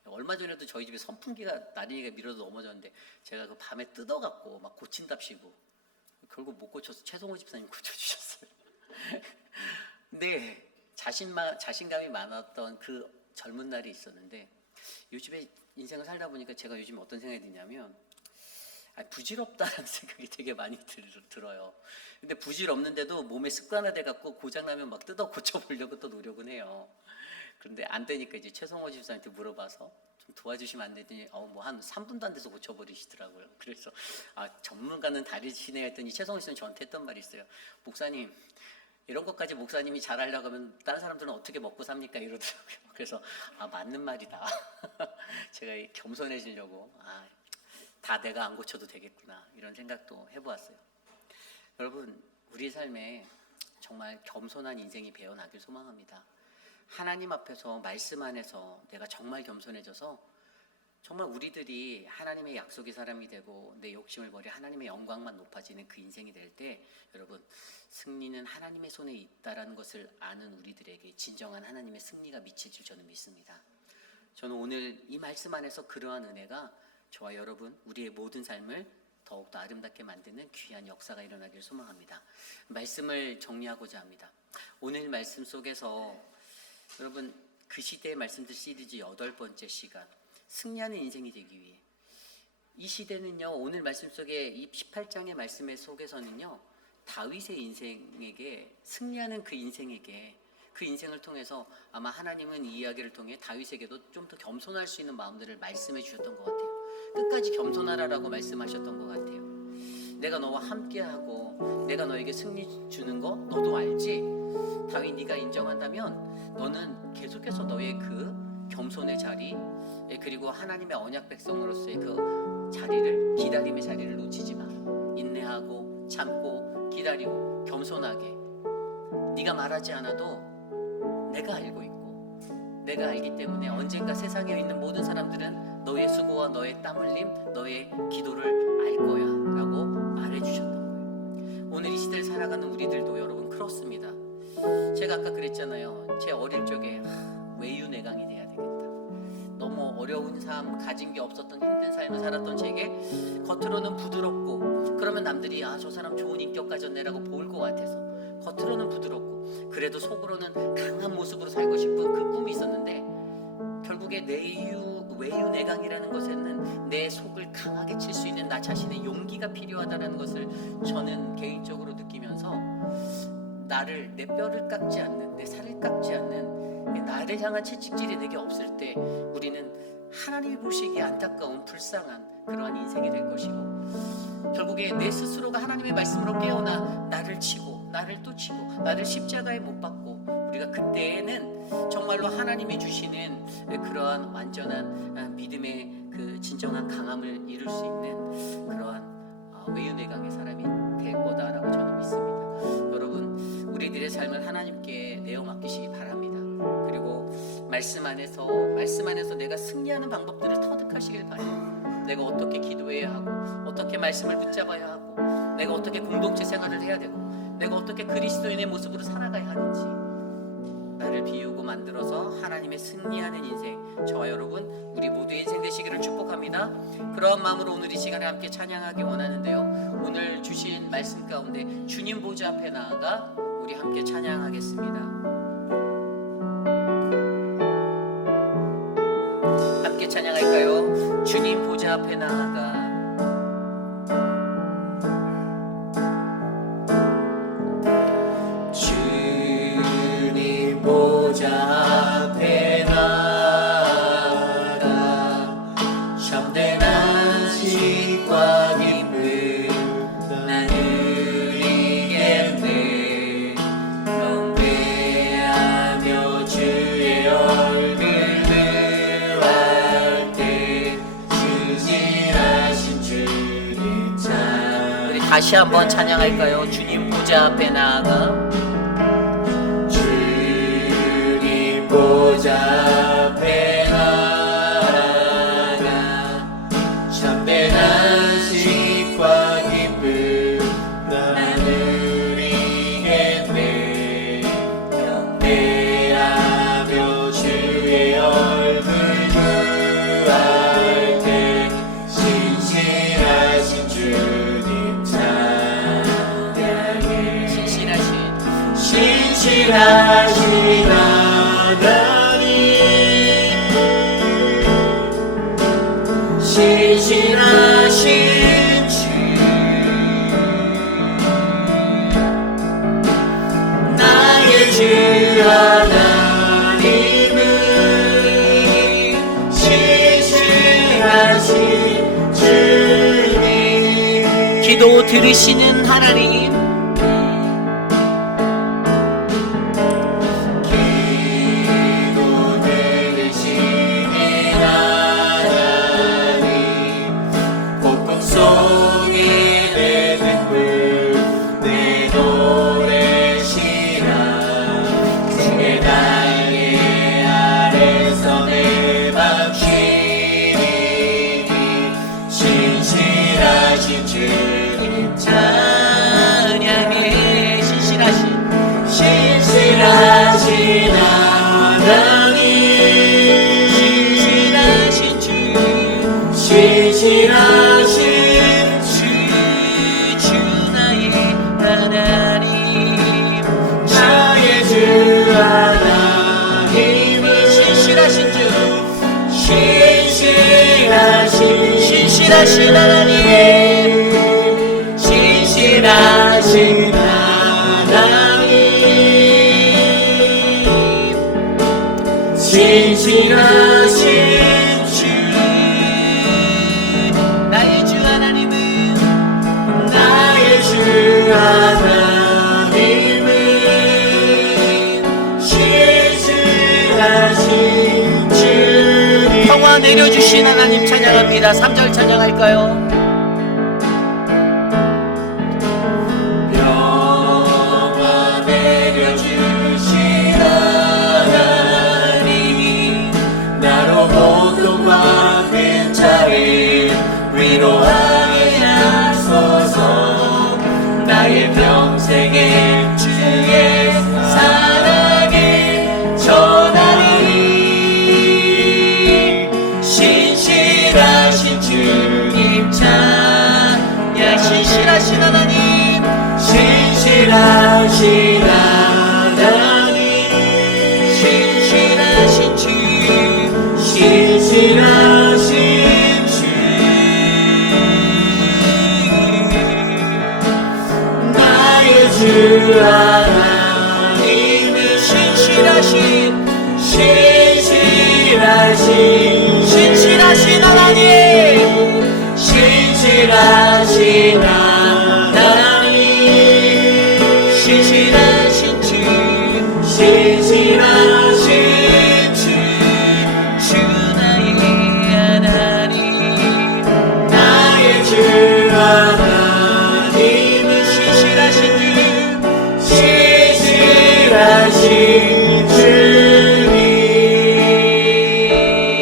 얼마 전에도 저희 집에 선풍기가 나린이가 밀어서 넘어졌는데 제가 그 밤에 뜯어갖고 막 고친답시고 결국 못 고쳐서 최성호 집사님 고쳐주셨어요. 근데 자신감이 많았던 그 젊은 날이 있었는데, 요즘에 인생을 살다 보니까 제가 요즘 어떤 생각이 드냐면, 부질없다라는 생각이 되게 많이 들어요. 근데 부질없는데도 몸에 습관화돼 갖고 고장나면 막 뜯어 고쳐보려고 또 노력은 해요. 그런데 안 되니까 이제 최성호 집사님한테 물어봐서 좀 도와주시면 안 되더니 뭐 한 3분도 안 돼서 고쳐버리시더라고요. 그래서 전문가는 다르시네 했더니 최성호 집사님 저한테 했던 말이 있어요. 목사님, 이런 것까지 목사님이 잘하려고 하면 다른 사람들은 어떻게 먹고 삽니까? 이러더라고요. 그래서 맞는 말이다. 제가 겸손해지려고 다 내가 안 고쳐도 되겠구나, 이런 생각도 해보았어요. 여러분, 우리 삶에 정말 겸손한 인생이 배어나길 소망합니다. 하나님 앞에서, 말씀 안에서 내가 정말 겸손해져서 정말 우리들이 하나님의 약속의 사람이 되고 내 욕심을 버려 하나님의 영광만 높아지는 그 인생이 될 때, 여러분, 승리는 하나님의 손에 있다라는 것을 아는 우리들에게 진정한 하나님의 승리가 미칠 줄 저는 믿습니다. 저는 오늘 이 말씀 안에서 그러한 은혜가 저와 여러분, 우리의 모든 삶을 더욱더 아름답게 만드는 귀한 역사가 일어나길 소망합니다. 말씀을 정리하고자 합니다. 오늘 말씀 속에서 여러분, 그 시대의 말씀들 시리즈 8번째 시간, 승리하는 인생이 되기 위해, 이 시대는요, 오늘 말씀 속에 이 18장의 말씀 속에서는요, 다윗의 인생에게, 승리하는 그 인생에게, 그 인생을 통해서 아마 하나님은 이 이야기를 통해 다윗에게도 좀 더 겸손할 수 있는 마음들을 말씀해 주셨던 것 같아요. 끝까지 겸손하라라고 말씀하셨던 것 같아요. 내가 너와 함께하고 내가 너에게 승리 주는 거 너도 알지? 다윗 네가 인정한다면 너는 계속해서 너의 그 겸손의 자리 그리고 하나님의 언약 백성으로서의 그 자리를 기다림의 자리를 놓치지 마. 인내하고 참고 기다리고 겸손하게 네가 말하지 않아도 내가 알고 있고 내가 알기 때문에 언젠가 세상에 있는 모든 사람들은 너의 수고와 너의 땀 흘림 너의 기도를 알 거야 라고 말해주셨던 거예요. 오늘 이 시대를 살아가는 우리들도 여러분 그렇습니다. 제가 아까 그랬잖아요. 제 어릴 적에 외유내강이 돼야 되겠다. 너무 어려운 삶 가진 게 없었던 힘든 삶을 살았던 제게 겉으로는 부드럽고 그러면 남들이 저 사람 좋은 인격 가졌네라고 볼 것 같아서 겉으로는 부드럽고 그래도 속으로는 강한 모습으로 살고 싶은 그 꿈이 있었는데 결국에 외유내강이라는 것에는 내 속을 강하게 칠 수 있는 나 자신의 용기가 필요하다는 것을 저는 개인적으로 느끼면서 나를 내 뼈를 깎지 않는 내 살을 깎지 않는 나를 향한 채찍질이 내게 없을 때 우리는 하나님이 보시기에 안타까운 불쌍한 그러한 인생이 될 것이고 결국에 내 스스로가 하나님의 말씀으로 깨어나 나를 치고 나를 또 치고 나를 십자가에 못 박고 우리가 그때에는 정말로 하나님이 주시는 그러한 완전한 믿음의 그 진정한 강함을 이룰 수 있는 그러한 외유내강의 사람이 될 거다라고 저는 믿습니다. 여러분 우리들의 삶을 하나님께 내어 맡기시기 바랍니다. 그리고 말씀 안에서 내가 승리하는 방법들을 터득하시길 바래요. 내가 어떻게 기도해야 하고 어떻게 말씀을 붙잡아야 하고 내가 어떻게 공동체 생활을 해야 되고 내가 어떻게 그리스도인의 모습으로 살아가야 하는지 나를 비우고 만들어서 하나님의 승리하는 인생 저와 여러분 우리 모두의 인생 되시기를 축복합니다. 그러한 마음으로 오늘 이 시간에 함께 찬양하기 원하는데요. 오늘 주신 말씀 가운데 주님 보좌 앞에 나아가 우리 함께 찬양하겠습니다. 함께 찬양할까요? 주님 보좌 앞에 나아가 주님 보좌 앞에 나아가 참된 안식과 기쁨 난 누리겠네 경배하며 주의 얼굴 다시 한번 찬양할까요? 주님 보좌 앞에 나아가 주님 보좌 앞에 나아가 참된 안식과 기쁨 난 누리겠네 경배하며 주의 얼굴 구할 때 신실하신 주님 신실하신 하나님 신실하신 주 나의 주 하나님은 신실하신 주님 기도 들으시는 하나님 신실하신 하나님 신실하신 주 신실하신 주 나의 하나님 나의 주 하나님은 신실하신 주 신실하신 하나님 신실하신 하나님 신실하신 주 나의 주 하나님은 나의 주 하나님은 신실하신 주님 평화 내려주신 하나님 찬양합니다. 3절 찬양할까요? 평화 내려주신 하나님 나로 고통받는 자를 위로하게 하소서 나의 평생의 주의 사랑을 전하리 신실하신 주님 찬양 신실하신 하나님 신실하신 하나님 신실하신 주 신실하신 주 나의 주 하나님은 신실하신 하나님 신실하신 하나님 신실하신 주 신실하신 주 주 나의 하나님 나의 주 하나님은 신실하신 주 신실하신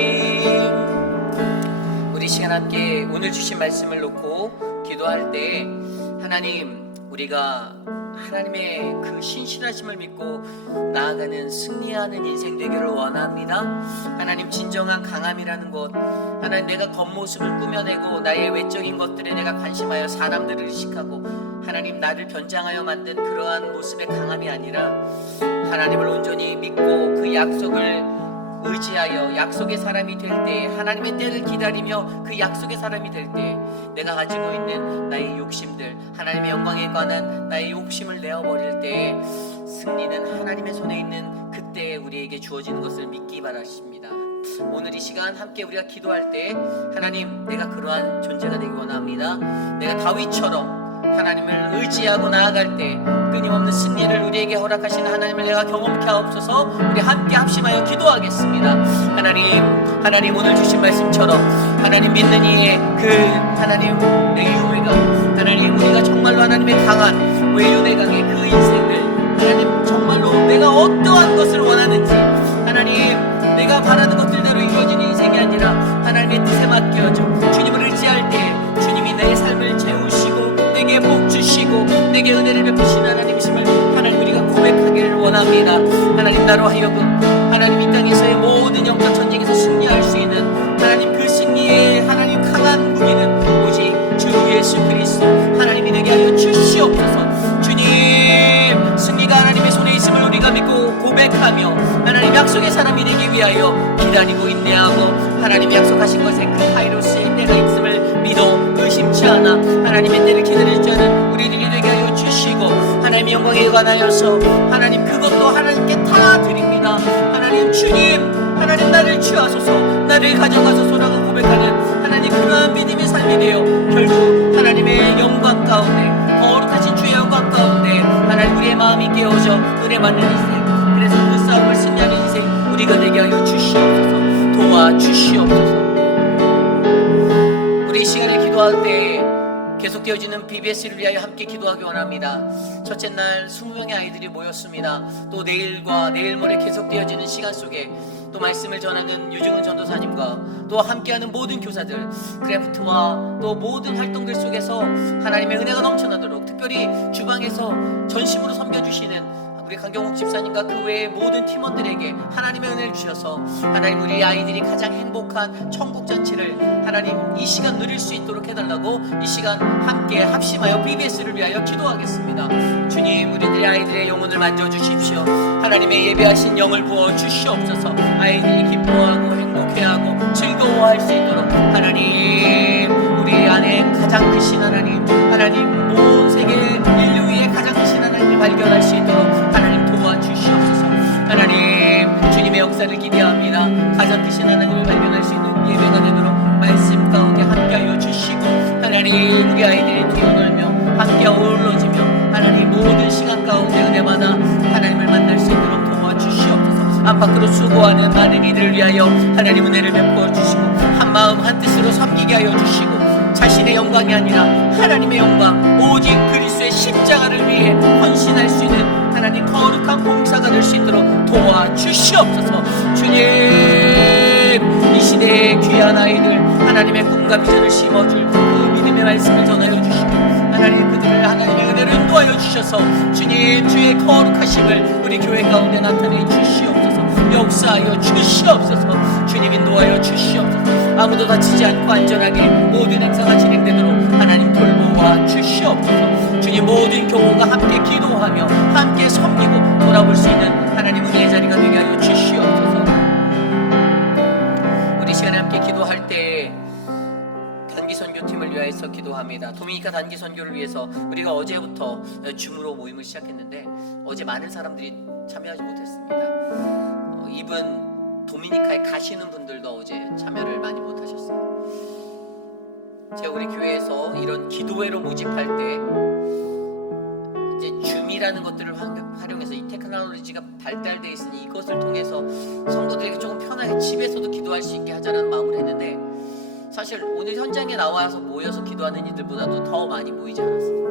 주님 우리 시간 함께 오늘 주신 말씀을 놓고 기도할 때 하나님 우리가 하나님의 그 신실하심을 믿고 나아가는 승리하는 인생 되기를 원합니다. 하나님 진정한 강함이라는 것 하나님 내가 겉모습을 꾸며내고 나의 외적인 것들에 내가 관심하여 사람들을 의식하고 하나님 나를 변장하여 만든 그러한 모습의 강함이 아니라 하나님을 온전히 믿고 그 약속을 의지하여 약속의 사람이 될 때 하나님의 때를 기다리며 그 약속의 사람이 될 때 내가 가지고 있는 나의 욕심들 하나님의 영광에 관한 나의 욕심을 내어버릴 때 승리는 하나님의 손에 있는 그때 우리에게 주어지는 것을 믿기 바랍니다. 오늘 이 시간 함께 우리가 기도할 때 하나님 내가 그러한 존재가 되기 원합니다. 내가 다윗처럼 하나님을 의지하고 나아갈 때 끊임없는 승리를 우리에게 허락하시는 하나님을 내가 경험케 하옵소서. 우리 함께 합심하여 기도하겠습니다. 하나님 오늘 주신 말씀처럼 하나님 믿는 이의 그 하나님 의외가 하나님 우리가 정말로 하나님의 강한 외윤의 강의 그 인생들 하나님 정말로 내가 어떠한 것을 원하는지 하나님 내가 바라는 것들대로 이루어지는 인생이 아니라 하나님의 뜻에 맡겨져 주님을 의지할 때 주님이 내 삶을 채우시고 내게 복 주시고 내게 은혜를 베푸신 하나님이심을 하나님 우리가 고백하기를 원합니다. 하나님 나로 하여금 하나님 이 땅에서의 모든 영적 전쟁에서 승리할 수 있는 하나님 그 승리의 하나님 강한 무기는 오직 주 예수 그리스도 하나님이 되게 하여 주시옵소서. 주님 승리가 하나님의 손에 있음을 우리가 믿고 고백하며 하나님 약속의 사람이 되기 위하여 기다리고 인내하고 하나님 약속하신 것에 그 카이로스의 때가 있음을 믿어 의심치 않아 하나님의 때를 기다릴 줄 아는 우리들이 되게 하여 주시고 하나님의 영광에 관하여서 하나님 그것도 하나님께 다 드립니다. 하나님 주님 하나님 나를 취하소서 나를 가져가소서라고 고백하는 하나님 그러한 믿음의 삶이 되어 결국 하나님의 영광 가운데 거룩하신 주의 영광 가운데 하나님 우리의 마음이 깨어져 은혜 받는 인생 그래서 그 싸움을 승리하는 인생 우리가 되게 하여 주시옵소서. 도와주시옵소서. 우리 이 시간에 기도할 때 계속되어지는 BBS를 위하여 함께 기도하기 원합니다. 첫째 날 20명의 아이들이 모였습니다. 또 내일과 내일 모레 계속되어지는 시간 속에 또 말씀을 전하는 유중은 전도사님과 또 함께하는 모든 교사들 크래프트와 또 모든 활동들 속에서 하나님의 은혜가 넘쳐나도록 특별히 주방에서 전심으로 섬겨주시는 우리 강경욱 집사님과 그 외의 모든 팀원들에게 하나님의 은혜를 주셔서 하나님 우리 아이들이 가장 행복한 천국 잔치를 하나님 이 시간 누릴 수 있도록 해달라고 이 시간 함께 합심하여 BBS를 위하여 기도하겠습니다. 주님 우리들의 아이들의 영혼을 만져주십시오. 하나님의 예배하신 영을 부어주시옵소서. 아이들이 기뻐하고 행복해하고 즐거워할 수 있도록 하나님 우리 안에 가장 크신 하나님 온 세계 인류 위에 가장 크신 하나님을 발견할 수 있도록 하나님 도와주시옵소서. 하나님 주님의 역사를 기대합니다. 아니라 가장 크신 하나님을 발견할 수 있는 예배가 되도록 말씀 가운데 함께하여 주시고, 하나님 우리 아이들이 뛰어놀며 함께 어우러지며 하나님 모든 시간 가운데 은혜마다 하나님을 만날 수 있도록 도와주시옵소서. 안팎으로 수고하는 많은 이들을 위하여 하나님 은혜를 베풀어 주시고, 한 마음 한 뜻으로 섬기게 하여 주시고, 자신의 영광이 아니라 하나님의 영광, 오직 그리스도의 십자가를 위해 헌신할 수 있는 하나님 거룩한 봉사가 될 수 있도록 도와주시옵소서. 주님, 이 시대의 귀한 아이들 하나님의 꿈과 비전을 심어줄 그 믿음의 말씀을 전하여 주시고, 하나님 그들을 하나님의 은혜로 인도하여 주셔서 주님 주의 거룩하심을 우리 교회 가운데 나타내 주시옵소서. 역사하여 주시옵소서. 주님 인도하여 주시옵소서. 아무도 다치지 않고 안전하게 모든 행사가 진행되도록 하나님 돌보아 주시옵소서. 주님 모든 교우가 함께 기도하며 함께 섬기고 돌아볼 수 있는 하나님 은혜의 자리가 되게 하여 주시옵소서. 우리 시간에 함께 기도할 때 단기 선교팀을 위해서 기도합니다. 도미니카 단기 선교를 위해서 우리가 어제부터 줌으로 모임을 시작했는데 어제 많은 사람들이 참여하지 못했습니다. 이분 도미니카에 가시는 분들도 어제 참여를 많이 못하셨어요. 제가 우리 교회에서 이런 기도회로 모집할 때 이제 줌이라는 것들을 활용해서 이 테크놀로지가 발달되어 있으니 이것을 통해서 성도들에게 조금 편하게 집에서도 기도할 수 있게 하자는 마음을 했는데, 사실 오늘 현장에 나와서 모여서 기도하는 이들보다도 더 많이 모이지 않았습니다.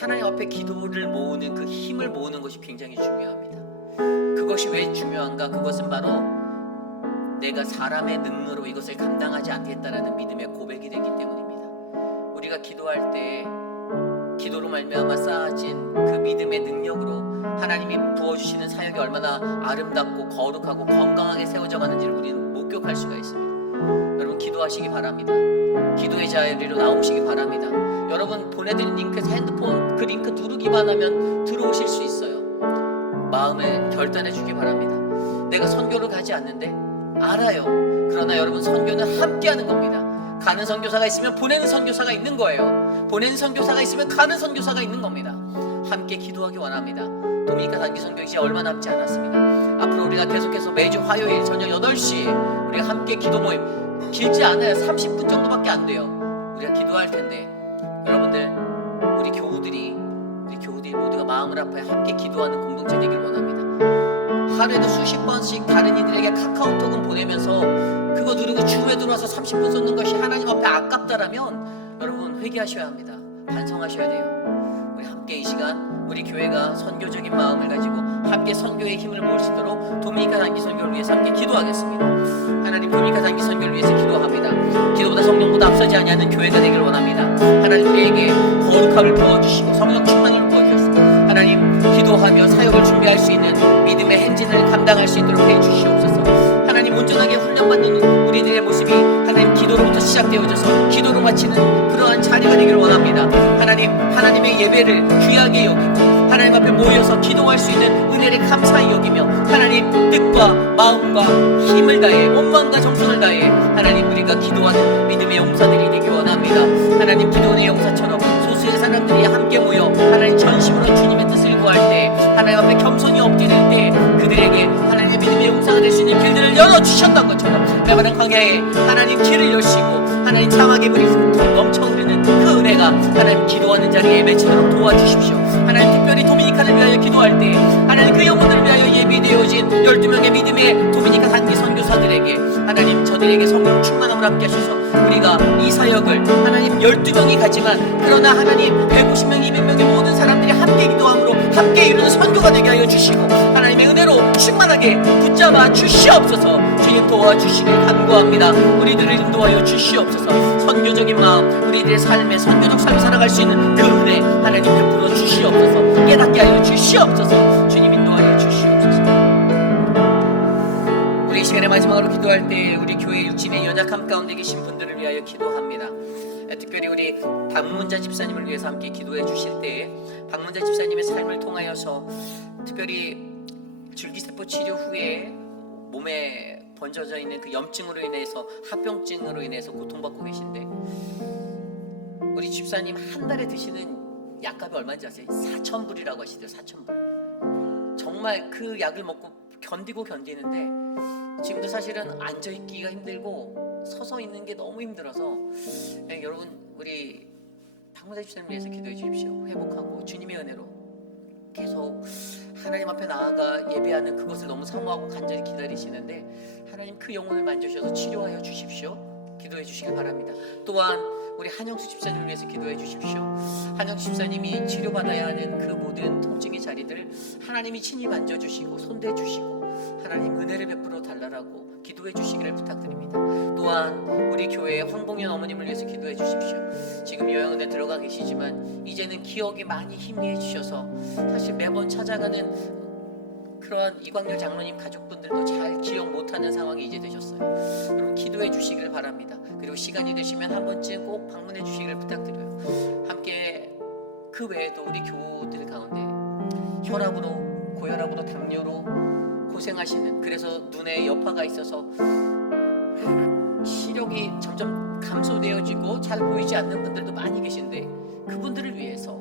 하나님 앞에 기도를 모으는 그 힘을 모으는 것이 굉장히 중요합니다. 그것이 왜 중요한가? 그것은 바로 내가 사람의 능력으로 이것을 감당하지 않겠다라는 믿음의 고백이 되기 때문입니다. 우리가 기도할 때 기도로 말미암아 쌓아진 그 믿음의 능력으로 하나님이 부어주시는 사역이 얼마나 아름답고 거룩하고 건강하게 세워져 가는지를 우리는 목격할 수가 있습니다. 여러분 기도하시기 바랍니다. 기도의 자리로 나오시기 바랍니다. 여러분 보내드린 링크에서 핸드폰 그 링크 누르기만 하면 들어오실 수 있어요. 마음을 결단해 주기 바랍니다. 내가 선교를 가지 않는데 알아요. 그러나 여러분 선교는 함께하는 겁니다. 가는 선교사가 있으면 보내는 선교사가 있는 거예요. 보내는 선교사가 있으면 가는 선교사가 있는 겁니다. 함께 기도하기 원합니다. 도미니카 단기 선교 이제 얼마 남지 않았습니다. 앞으로 우리가 계속해서 매주 화요일 저녁 8시 우리가 함께 기도 모임, 길지 않아요. 30분 정도밖에 안 돼요. 우리가 기도할 텐데 여러분들 우리 교우들이 모두가 마음을 아파야 함께 기도하는 공동체 되길 원합니다. 하루에도 수십 번씩 다른 이들에게 카카오톡은 보내면서 그거 누르고 줌에 들어와서 30분 쏟는 것이 하나님 앞에 아깝다라면 여러분 회개하셔야 합니다. 반성하셔야 돼요. 우리 함께 이 시간 우리 교회가 선교적인 마음을 가지고 함께 선교의 힘을 모을 수 있도록 도미니카 단기 선교를 위해서 함께 기도하겠습니다. 하나님 도미니카 단기 선교를 위해서 기도합니다. 기도보다 성령보다 앞서지 아니하는 교회가 되길 원합니다. 하나님 우리에게 거룩함을 부어주시고 성령 충만을 부어주셨습니다. 하나님 기도하며 사역을 준비할 수 있는 믿음의 행진을 감당할 수 있도록 해주시옵소서. 하나님 온전하게 훈련받는 우리들의 모습이 하나님 기도로부터 시작되어져서 기도로 마치는 그러한 자리가 되기를 원합니다. 하나님의 예배를 귀하게 여기고 하나님 앞에 모여서 기도할 수 있는 은혜를 감사히 여기며 하나님 뜻과 마음과 힘을 다해 온 마음과 정성을 다해 하나님 우리가 기도하는 믿음의 용사들이 되기 원합니다. 하나님 기도원의 용사처럼 소수의 사람들이 함께 모여 하나님 전심으로 주님의 뜻을 구할 때 하나님 앞에 겸손히 엎드릴 때 그들에게 하나님의 믿음의 용사가 될 수 있는 길들을 열어주셨던 것처럼 메마른 광야에 하나님 길을 여시고 하나님 사막의 물이 넘쳐 흐르는 그 은혜가 하나님 기도하는 자리에 맺히도록 도와주십시오. 하나님 특별히 도미니카를 위하여 기도할 때 하나님 그 영혼을 위하여 예비되어진 12명의 믿음의 도미니카 단기 선교사들에게 하나님 저들에게 성령 충만함을 함께 하셔서 우리가 이 사역을 하나님 12명이 가지만 그러나 하나님 150명 200명의 모든 사람들이 함께 기도함으로 함께 이루는 선교가 되게 하여 주시고 하나님의 은혜로 충만하게 붙잡아 주시옵소서. 주님 도와주시길 간구합니다. 우리들을 인도하여 주시옵소서. 선교적인 마음 우리들의 삶에 선교적 삶을 살아갈 수 있는 그 은혜 하나님 베풀어 주시옵소서. 깨닫게 하여 주시옵소서. 주님 인도하여 주시옵소서. 우리 이 시간에 마지막으로 기도할 때 우리 교회 육신의 연약함 가운데 계신 분들을 위하여 기도합니다. 특별히 우리 박문자 집사님을 위해서 함께 기도해 주실 때 박문자 집사님의 삶을 통하여서 특별히 줄기세포 치료 후에 몸에 번져져 있는 그 염증으로 인해서 합병증으로 인해서 고통받고 계신데 우리 집사님 한 달에 드시는 약값이 얼마인지 아세요? 4,000불이라고 하시대요. 4,000불. 정말 그 약을 먹고 견디는데 지금도 사실은 앉아있기가 힘들고 서서 있는 게 너무 힘들어서 여러분 우리 박무자 집사님 위해서 기도해 주십시오. 회복하고 주님의 은혜로 계속 하나님 앞에 나아가 예배하는 그것을 너무 사모하고 간절히 기다리시는데 하나님 그 영혼을 만져주셔서 치료하여 주십시오. 기도해 주시길 바랍니다. 또한 우리 한영수 집사님을 위해서 기도해 주십시오. 한영수 집사님이 치료받아야 하는 그 모든 통증의 자리들 하나님이 친히 만져주시고 손대주시고 하나님 은혜를 베풀어 달라고 기도해 주시기를 부탁드립니다. 또한 우리 교회의 황봉현 어머님을 위해서 기도해 주십시오. 지금 요양원에 들어가 계시지만 이제는 기억이 많이 희미해지셔서 사실 매번 찾아가는 그러한 이광렬 장로님 가족분들도 잘 기억 못하는 상황이 이제 되셨어요. 여러분 기도해 주시길 바랍니다. 그리고 시간이 되시면 한 번쯤 꼭 방문해 주시기를 부탁드려요. 함께 그 외에도 우리 교우들 가운데 혈압으로, 고혈압으로, 당뇨로 고생하시는, 그래서 눈에 여파가 있어서 시력이 점점 감소되어지고 잘 보이지 않는 분들도 많이 계신데 그분들을 위해서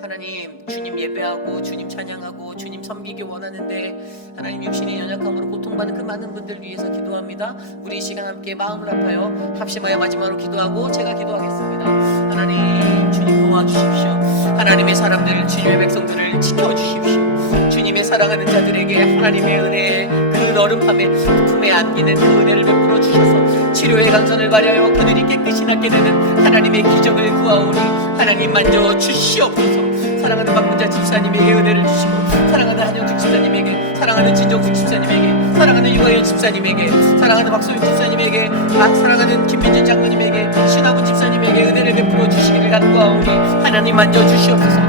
하나님 주님 예배하고 주님 찬양하고 주님 섬기기 원하는데 하나님 육신의 연약함으로 고통받는 그 많은 분들 위해서 기도합니다. 우리 이 시간 함께 마음을 아파요 합심하여 마지막으로 기도하고 제가 기도하겠습니다. 하나님 주님 도와주십시오. 하나님의 사람들을, 주님의 백성들을 지켜주십시오. 주님의 사랑하는 자들에게 하나님의 은혜에 그 너른 밤에 품에 안기는 그 은혜를 베풀어 주셔서 치료의 강선을 발하여 그들이 깨끗이 낫게 되는 하나님의 기적을 구하오니 하나님 만져 주시옵소서. 사랑하는 박문자 집사님에게 은혜를 주시고 사랑하는 한영숙 집사님에게, 사랑하는 진정숙 집사님에게, 사랑하는 유가연 집사님에게, 사랑하는 박소윤 집사님에게, 사랑하는 김민진 장로님에게, 신하분 집사님에게 은혜를 베풀어 주시기를 간구하오니 하나님 만져 주시옵소서.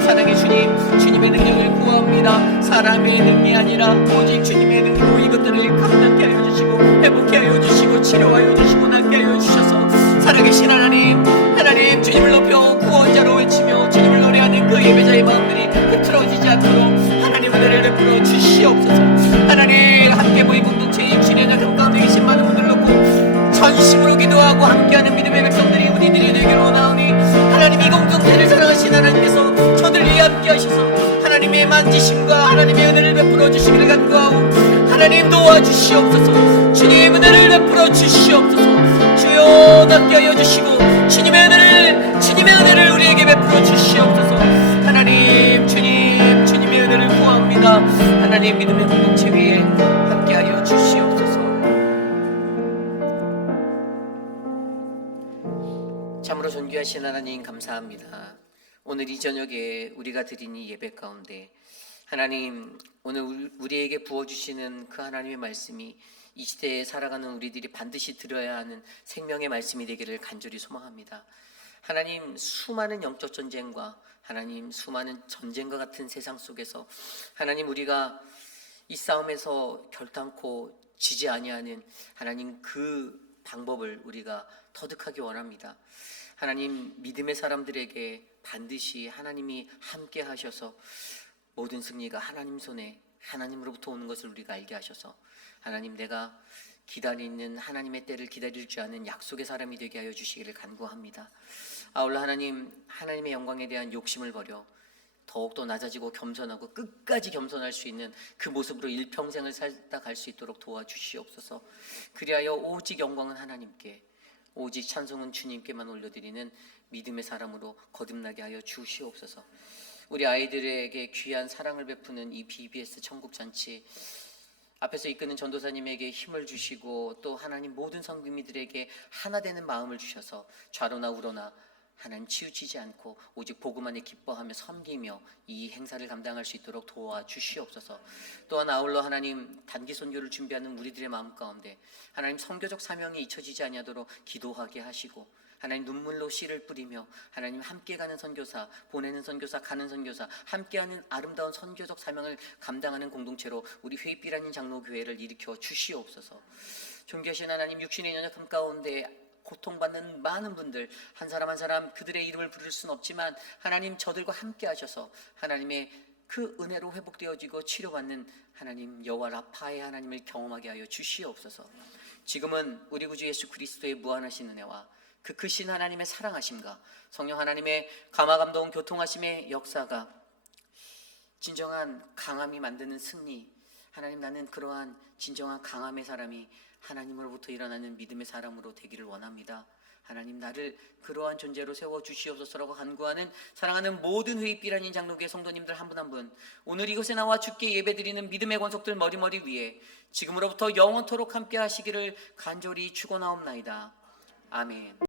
사랑의 주님, 주님의 능력을 구합니다. 사람의 능력이 아니라 오직 주님의 능력으로 이것들을 감당케 하여 주시고 회복케 하여 주시고 치료하여 주시고 낫게 하여 주셔서 살아계신 하나님, 하나님 주님을 높여 구원자로 외치며 주님을 노래하는 그 예배자의 마음들이 흐트러지지 않도록 하나님 은혜를 베풀어 주시옵소서. 하나님 함께 모인 공동체의 육신의 약함 가운데 계신 많은 분들을 놓고 전심으로 기도하고 함께하는 믿음의 백성들이 우리들이 되기를 원하오니 하나님 이 공동체를 사랑하신 하나님께서 저들 위해 함께 하셔서 하나님의 만지심과 하나님의 은혜를 베풀어 주시기를 간구하오. 하나님 도와주시옵소서. 주님 은혜를 베풀어 주시옵소서. 주여 낫게 하여 주시고 주님의 은혜를 우리에게 베풀어 주시옵소서. 하나님 주님의 은혜를 구합니다. 하나님 믿음의 공동체 위에 함께 하여 주시옵소서. 참으로 존귀하신 하나님 감사합니다. 오늘 이 저녁에 우리가 드린 이 예배 가운데 하나님 오늘 우리에게 부어주시는 그 하나님의 말씀이 이 시대에 살아가는 우리들이 반드시 들어야 하는 생명의 말씀이 되기를 간절히 소망합니다. 하나님 수많은 영적 전쟁과 하나님 수많은 전쟁과 같은 세상 속에서 하나님 우리가 이 싸움에서 결단코 지지 아니하는 하나님 그 방법을 우리가 터득하기 원합니다. 하나님 믿음의 사람들에게 반드시 하나님이 함께 하셔서 모든 승리가 하나님 손에 하나님으로부터 오는 것을 우리가 알게 하셔서 하나님 내가 기다리는 하나님의 때를 기다릴 줄 아는 약속의 사람이 되게 하여 주시기를 간구합니다. 아울러 하나님의 영광에 대한 욕심을 버려 더욱더 낮아지고 겸손하고 끝까지 겸손할 수 있는 그 모습으로 일평생을 살다 갈 수 있도록 도와주시옵소서. 그리하여 오직 영광은 하나님께, 오직 찬송은 주님께만 올려드리는 믿음의 사람으로 거듭나게 하여 주시옵소서. 우리 아이들에게 귀한 사랑을 베푸는 이 BBS 천국잔치 앞에서 이끄는 전도사님에게 힘을 주시고 또 하나님 모든 성도님들에게 하나 되는 마음을 주셔서 좌로나 우로나 하나님 치우치지 않고 오직 복음 안에 기뻐하며 섬기며 이 행사를 감당할 수 있도록 도와주시옵소서. 또한 아울러 하나님 단기 선교를 준비하는 우리들의 마음 가운데 하나님 선교적 사명이 잊혀지지 아니하도록 기도하게 하시고 하나님 눈물로 씨를 뿌리며 하나님 함께 가는 선교사, 보내는 선교사, 가는 선교사, 함께하는 아름다운 선교적 사명을 감당하는 공동체로 우리 회입비라는 장로교회를 일으켜 주시옵소서. 존귀하신 하나님 육신의 연약함 가운데 고통받는 많은 분들 한 사람 한 사람 그들의 이름을 부를 수는 없지만 하나님 저들과 함께 하셔서 하나님의 그 은혜로 회복되어지고 치료받는 하나님 여호와 라파의 하나님을 경험하게 하여 주시옵소서. 지금은 우리 구주 예수 그리스도의 무한하신 은혜와 그 크신 하나님의 사랑하심과 성령 하나님의 감화감동 교통하심의 역사가 진정한 강함이 만드는 승리, 하나님, 나는 그러한 진정한 강함의 사람이 하나님으로부터 일어나는 믿음의 사람으로 되기를 원합니다. 하나님, 나를 그러한 존재로 세워주시옵소서라고 간구하는 사랑하는 모든 회입비란인 장로교회 성도님들 한 분 한 분, 오늘 이곳에 나와 주께 예배드리는 믿음의 권속들 머리머리 위에 지금으로부터 영원토록 함께 하시기를 간절히 축원하옵나이다. 아멘.